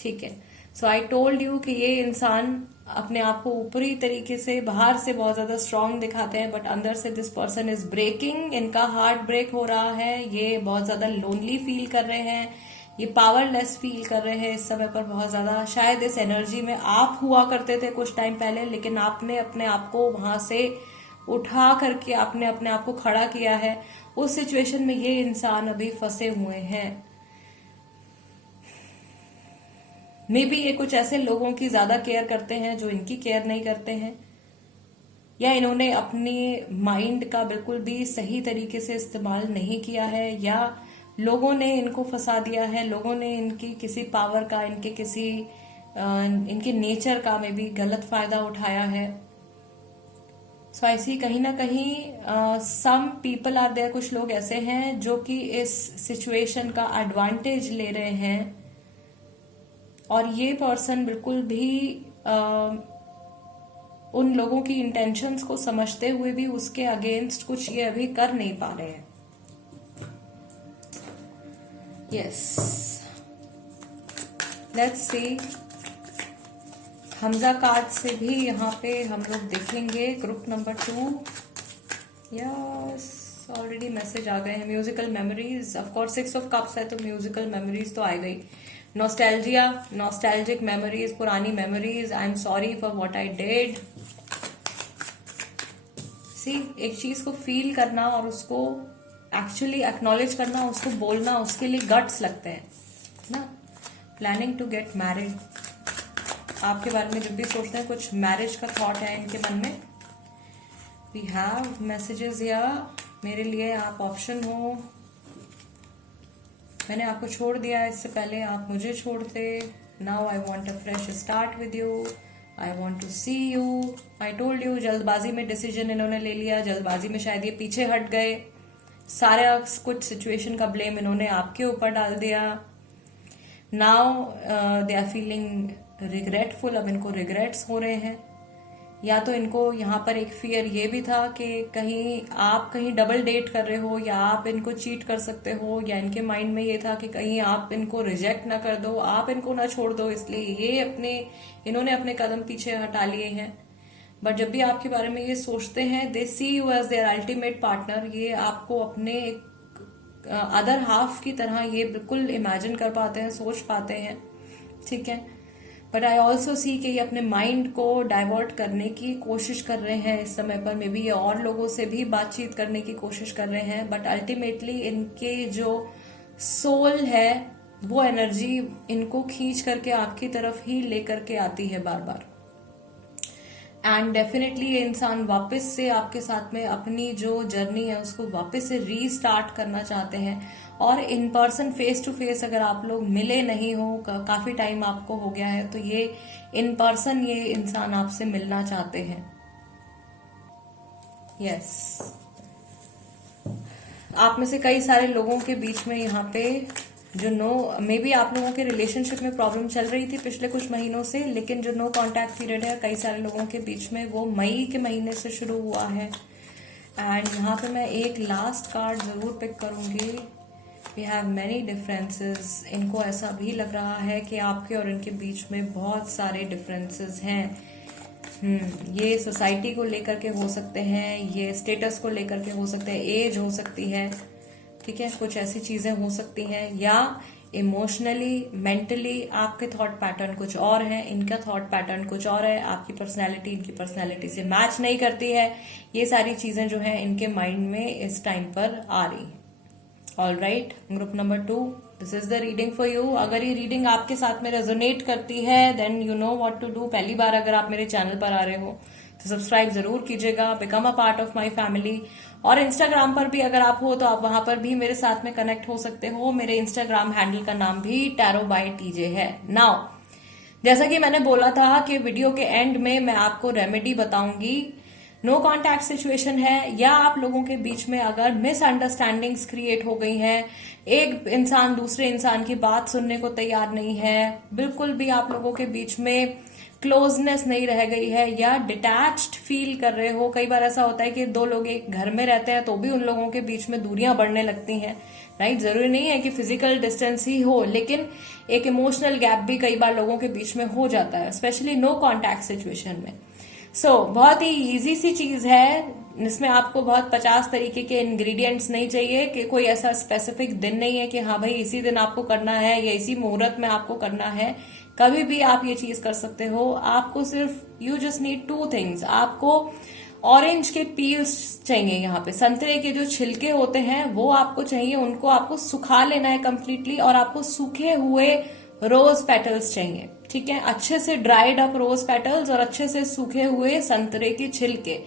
ठीक है. सो आई टोल्ड यू कि ये इंसान अपने आप को ऊपरी तरीके से बाहर से बहुत ज्यादा स्ट्रांग दिखाते हैं, बट अंदर से दिस पर्सन इज ब्रेकिंग. इनका हार्ट ब्रेक हो रहा है. ये बहुत ज्यादा लोनली फील कर रहे हैं. ये पावरलेस फील कर रहे हैं इस समय पर बहुत ज्यादा. शायद इस एनर्जी में आप हुआ करते थे कुछ टाइम पहले, लेकिन आपने अपने आप को वहां से उठा करके आपने अपने आप को खड़ा किया है. उस सिचुएशन में ये इंसान अभी फंसे हुए हैं. मे बी ये कुछ ऐसे लोगों की ज्यादा केयर करते हैं जो इनकी केयर नहीं करते हैं, या इन्होंने अपनी माइंड का बिल्कुल भी सही तरीके से इस्तेमाल नहीं किया है, या लोगों ने इनको फंसा दिया है. लोगों ने इनकी किसी पावर का, इनके नेचर का में भी गलत फायदा उठाया है. सो ऐसी कहीं ना कहीं सम पीपल आर देयर. कुछ लोग ऐसे हैं जो कि इस सिचुएशन का एडवांटेज ले रहे हैं, और ये पर्सन बिल्कुल भी उन लोगों की इंटेंशंस को समझते हुए भी उसके अगेंस्ट कुछ ये अभी कर नहीं पा रहे हैं. Yes, let's see. Hamza card से भी यहाँ पे हम लोग देखेंगे group number 2. Yes, already message आ गए हैं. Musical memories. Of course 6 of cups है तो म्यूजिकल मेमोरीज तो आ गई. नॉस्टैल्जिया, नॉस्टैल्जिक मेमोरीज, पुरानी memories. I am sorry for what I did. See, एक चीज को फील करना और उसको एक्चुअली एक्नॉलेज करना, उसको बोलना, उसके लिए गट्स लगते हैं ना. Planning to get married. आपके बारे में जब भी सोचते हैं कुछ मैरिज का थॉट है इनके मन में. We have messages. या मेरे लिए आप ऑप्शन हो. मैंने आपको छोड़ दिया, इससे पहले आप मुझे छोड़ते. Now I want a fresh start with you. I want to see you. I told you जल्दबाजी में डिसीजन इन्होंने ले लिया. जल्दबाजी में शायद ये पीछे हट गए. सारा कुछ सिचुएशन का ब्लेम इन्होंने आपके ऊपर डाल दिया. Now they are feeling regretful. अब इनको रिग्रेट्स हो रहे हैं. या तो इनको यहाँ पर एक फियर ये भी था कि कहीं आप कहीं डबल डेट कर रहे हो, या आप इनको चीट कर सकते हो, या इनके माइंड में ये था कि कहीं आप इनको रिजेक्ट ना कर दो, आप इनको ना छोड़ दो, इसलिए इन्होंने अपने कदम पीछे हटा लिए हैं. बट जब भी आपके बारे में ये सोचते हैं, they see you as their ultimate partner. ये आपको अपने अदर हाफ की तरह ये बिल्कुल इमेजिन कर पाते हैं, सोच पाते हैं. ठीक है. बट आई ऑल्सो सी कि ये अपने माइंड को डाइवर्ट करने की कोशिश कर रहे हैं इस समय पर. मे बी ये और लोगों से भी बातचीत करने की कोशिश कर रहे हैं, बट अल्टीमेटली इनके जो सोल है वो एनर्जी इनको खींच करके आपकी तरफ ही लेकर के आती है बार बार. एंड डेफिनेटली ये इंसान वापस से आपके साथ में अपनी जो जर्नी है उसको वापस से रीस्टार्ट करना चाहते हैं. और in person face to face अगर आप लोग मिले नहीं हो, काफी टाइम आपको हो गया है, तो ये इन पर्सन ये इंसान आपसे मिलना चाहते हैं. यस, आप में से कई सारे लोगों के बीच में यहाँ पे जो मे बी आप लोगों के रिलेशनशिप में प्रॉब्लम चल रही थी पिछले कुछ महीनों से, लेकिन जो नो कांटेक्ट पीरियड है कई सारे लोगों के बीच में वो मई के महीने से शुरू हुआ है. एंड यहाँ पे मैं एक लास्ट कार्ड जरूर पिक करूंगी. We have many differences. इनको ऐसा भी लग रहा है कि आपके और इनके बीच में बहुत सारे डिफरेंसेस हैं. ये सोसाइटी को लेकर के हो सकते हैं, ये स्टेटस को लेकर के हो सकते हैं, एज हो सकती है. ठीक है, कुछ ऐसी चीजें हो सकती हैं, या इमोशनली मेंटली आपके थॉट पैटर्न कुछ और है, इनका थॉट पैटर्न कुछ और है, आपकी पर्सनैलिटी इनकी पर्सनैलिटी से मैच नहीं करती है. ये सारी चीजें जो है इनके माइंड में इस टाइम पर आ रही हैं. All right, group number 2, this is the reading for you. अगर ये रीडिंग आपके साथ में रेजोनेट करती है then you know what to do. पहली बार अगर आप मेरे चैनल पर आ रहे हो तो सब्सक्राइब जरूर कीजिएगा, become a part of my family. और इंस्टाग्राम पर भी अगर आप हो तो आप वहां पर भी मेरे साथ में कनेक्ट हो सकते हो. मेरे इंस्टाग्राम हैंडल का नाम भी टैरो बाय टीजे है. नाउ, जैसा कि मैंने बोला था कि वीडियो के एंड में मैं आपको रेमेडी बताऊंगी. नो कॉन्टैक्ट सिचुएशन है, या आप लोगों के बीच में अगर मिसअंडरस्टैंडिंग्स क्रिएट हो गई हैं, एक इंसान दूसरे इंसान की बात सुनने को तैयार नहीं है, बिल्कुल भी आप लोगों के बीच में क्लोजनेस नहीं रह गई है, या डिटैच्ड फील कर रहे हो. कई बार ऐसा होता है कि दो लोग एक घर में रहते हैं तो भी उन लोगों के बीच में दूरियां बढ़ने लगती हैं, राइट. जरूरी नहीं है कि फिजिकल डिस्टेंस ही हो, लेकिन एक इमोशनल गैप भी कई बार लोगों के बीच में हो जाता है, स्पेशली नो कॉन्टैक्ट सिचुएशन में. बहुत ही इजी सी चीज है. इसमें आपको बहुत 50 तरीके के इंग्रेडिएंट्स नहीं चाहिए, कि कोई ऐसा स्पेसिफिक दिन नहीं है कि हाँ भाई इसी दिन आपको करना है या इसी मुहूर्त में आपको करना है. कभी भी आप ये चीज कर सकते हो. आपको सिर्फ यू जस्ट नीड 2 थिंग्स. आपको ऑरेंज के पील्स चाहिए, यहाँ पे संतरे के जो छिलके होते हैं वो आपको चाहिए. उनको आपको सुखा लेना है कंप्लीटली, और आपको सूखे हुए रोज पेटल्स चाहिए. ठीक है, अच्छे से ड्राइड अप रोज पेटल्स और अच्छे से सूखे हुए संतरे के छिलके,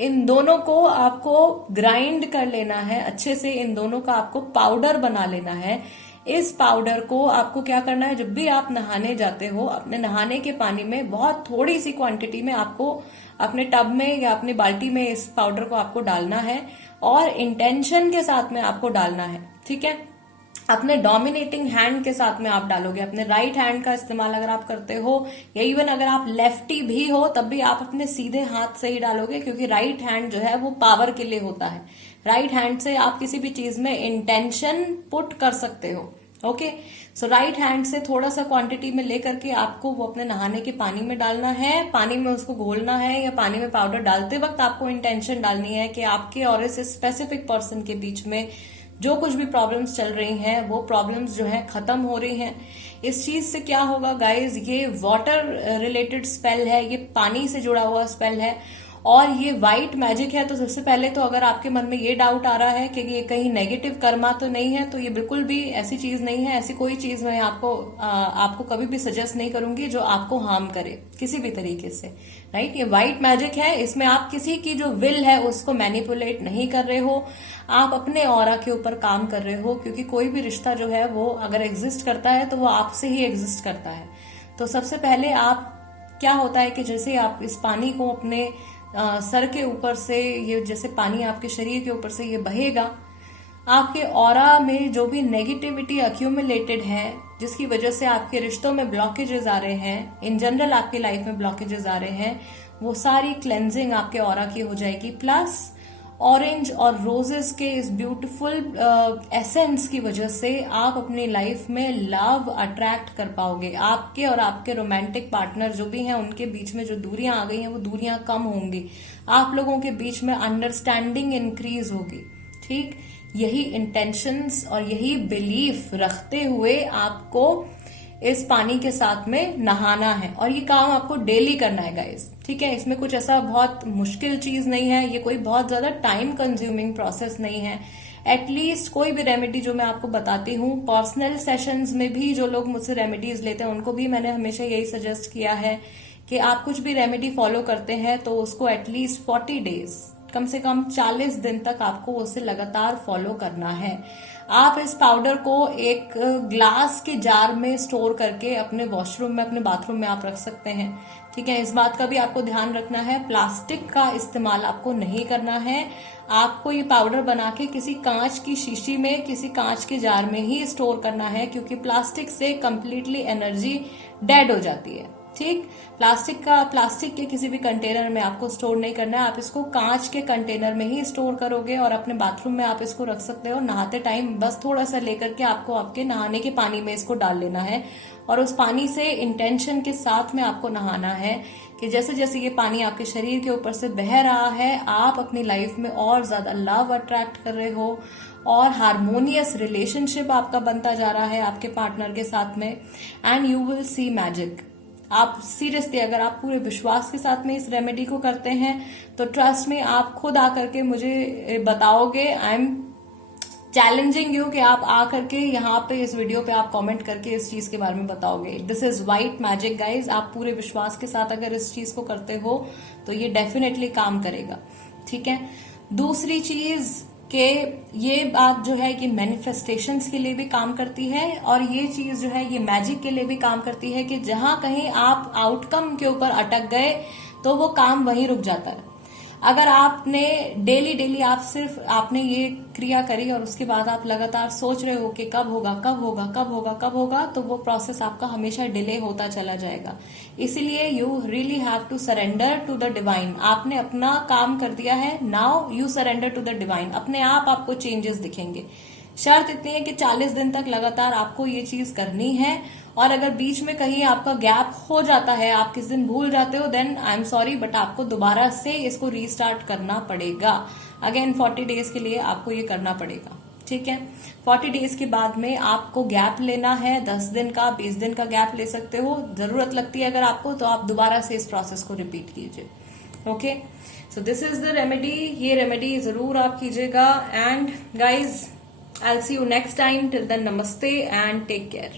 इन दोनों को आपको ग्राइंड कर लेना है अच्छे से. इन दोनों का आपको पाउडर बना लेना है. इस पाउडर को आपको क्या करना है, जब भी आप नहाने जाते हो अपने नहाने के पानी में बहुत थोड़ी सी क्वांटिटी में आपको अपने टब में या अपनी बाल्टी में इस पाउडर को आपको डालना है, और इंटेंशन के साथ में आपको डालना है. ठीक है, अपने डोमिनेटिंग हैंड के साथ में आप डालोगे. अपने राइट हैंड का इस्तेमाल अगर आप करते हो, या इवन अगर आप लेफ्टी भी हो तब भी आप अपने सीधे हाथ से ही डालोगे, क्योंकि राइट हैंड जो है वो पावर के लिए होता है. राइट हैंड से आप किसी भी चीज में इंटेंशन पुट कर सकते हो. ओके, सो राइट हैंड से थोड़ा सा क्वांटिटी में लेकर के आपको वो अपने नहाने के पानी में डालना है. पानी में उसको घोलना है, या पानी में पाउडर डालते वक्त आपको इंटेंशन डालनी है कि आपके और इस स्पेसिफिक पर्सन के बीच में जो कुछ भी प्रॉब्लम्स चल रही हैं वो प्रॉब्लम्स जो है खत्म हो रही हैं. इस चीज से क्या होगा गाइज, ये वाटर रिलेटेड स्पेल है, ये पानी से जुड़ा हुआ स्पेल है, और ये व्हाइट मैजिक है. तो सबसे पहले तो अगर आपके मन में ये डाउट आ रहा है कि ये कहीं नेगेटिव कर्मा तो नहीं है, तो ये बिल्कुल भी ऐसी चीज नहीं है. ऐसी कोई चीज मैं आपको कभी भी सजेस्ट नहीं करूंगी जो आपको हार्म करे किसी भी तरीके से, राइट. ये व्हाइट मैजिक है, इसमें आप किसी की जो विल है उसको मैनिपुलेट नहीं कर रहे हो. आप अपने ऑरा के ऊपर काम कर रहे हो, क्योंकि कोई भी रिश्ता जो है वो अगर एग्जिस्ट करता है तो वो आपसे ही एग्जिस्ट करता है. तो सबसे पहले आप क्या होता है कि जैसे आप इस पानी को अपने सर के ऊपर से, ये जैसे पानी आपके शरीर के ऊपर से ये बहेगा, आपके ऑरा में जो भी नेगेटिविटी अक्यूमुलेटेड है, जिसकी वजह से आपके रिश्तों में ब्लॉकेजेस आ रहे हैं, इन जनरल आपकी लाइफ में ब्लॉकेजेस आ रहे हैं, वो सारी क्लेंजिंग आपके ऑरा की हो जाएगी. प्लस ऑरेंज और रोजेस के इस ब्यूटीफुल एसेंस की वजह से आप अपनी लाइफ में लव अट्रैक्ट कर पाओगे. आपके और आपके रोमांटिक पार्टनर जो भी हैं उनके बीच में जो दूरियां आ गई हैं वो दूरियां कम होंगी. आप लोगों के बीच में अंडरस्टैंडिंग इंक्रीज होगी. ठीक, यही इंटेंशंस और यही बिलीफ रखते हुए आपको इस पानी के साथ में नहाना है, और ये काम आपको डेली करना है गाइस. ठीक है, इसमें कुछ ऐसा बहुत मुश्किल चीज नहीं है, ये कोई बहुत ज्यादा टाइम कंज्यूमिंग प्रोसेस नहीं है. एटलीस्ट कोई भी रेमेडी जो मैं आपको बताती हूँ, पर्सनल सेशंस में भी जो लोग मुझसे रेमेडीज लेते हैं उनको भी मैंने हमेशा यही सजेस्ट किया है कि आप कुछ भी रेमेडी फॉलो करते हैं तो उसको एटलीस्ट 40 डेज, कम से कम 40 दिन तक आपको उसे लगातार फॉलो करना है. आप इस पाउडर को एक ग्लास के जार में स्टोर करके अपने वॉशरूम में, अपने बाथरूम में आप रख सकते हैं. ठीक है, इस बात का भी आपको ध्यान रखना है, प्लास्टिक का इस्तेमाल आपको नहीं करना है. आपको ये पाउडर बना के किसी कांच की शीशी में, किसी कांच के जार में ही स्टोर करना है, क्योंकि प्लास्टिक से कंप्लीटली एनर्जी डेड हो जाती है. ठीक, प्लास्टिक के किसी भी कंटेनर में आपको स्टोर नहीं करना है. आप इसको कांच के कंटेनर में ही स्टोर करोगे, और अपने बाथरूम में आप इसको रख सकते हो. नहाते टाइम बस थोड़ा सा लेकर के आपको आपके नहाने के पानी में इसको डाल लेना है, और उस पानी से इंटेंशन के साथ में आपको नहाना है कि जैसे जैसे ये पानी आपके शरीर के ऊपर से बह रहा है, आप अपनी लाइफ में और ज्यादा लव अट्रैक्ट कर रहे हो, और हार्मोनियस रिलेशनशिप आपका बनता जा रहा है आपके पार्टनर के साथ में, and you will see magic. आप सीरियसली अगर आप पूरे विश्वास के साथ में इस रेमेडी को करते हैं तो ट्रस्ट में आप खुद आकर के मुझे बताओगे. आई एम चैलेंजिंग यू कि आप आ करके यहाँ पे इस वीडियो पे आप कमेंट करके इस चीज के बारे में बताओगे. This is white magic guys. आप पूरे विश्वास के साथ अगर इस चीज को करते हो तो ये डेफिनेटली काम करेगा. ठीक है. दूसरी चीज कि ये बात जो है कि मैनिफेस्टेशंस के लिए भी काम करती है और ये चीज जो है ये मैजिक के लिए भी काम करती है कि जहां कहीं आप आउटकम के ऊपर अटक गए तो वो काम वहीं रुक जाता है. अगर आपने डेली आप सिर्फ आपने ये क्रिया करी और उसके बाद आप लगातार सोच रहे हो कि कब होगा कब होगा कब होगा कब होगा, तो वो प्रोसेस आपका हमेशा डिले होता चला जाएगा. इसीलिए you really have to surrender to the divine. आपने अपना काम कर दिया है, now you surrender to the divine. अपने आप आपको चेंजेस दिखेंगे. शर्त इतनी है कि 40 दिन तक लगातार आपको ये चीज करनी है. और अगर बीच में कहीं आपका गैप हो जाता है, आप किस दिन भूल जाते हो, then I am sorry but आपको दोबारा से इसको रीस्टार्ट करना पड़ेगा. अगेन 40 डेज के लिए आपको ये करना पड़ेगा. ठीक है. 40 डेज के बाद में आपको गैप लेना है. 10 दिन का 20 दिन का गैप ले सकते हो. जरूरत लगती है अगर आपको तो आप दोबारा से इस प्रोसेस को रिपीट कीजिए. Okay. So this is the remedy. ये रेमेडी जरूर आप कीजिएगा. And guys, I'll see you next time. Till then, namaste and take care.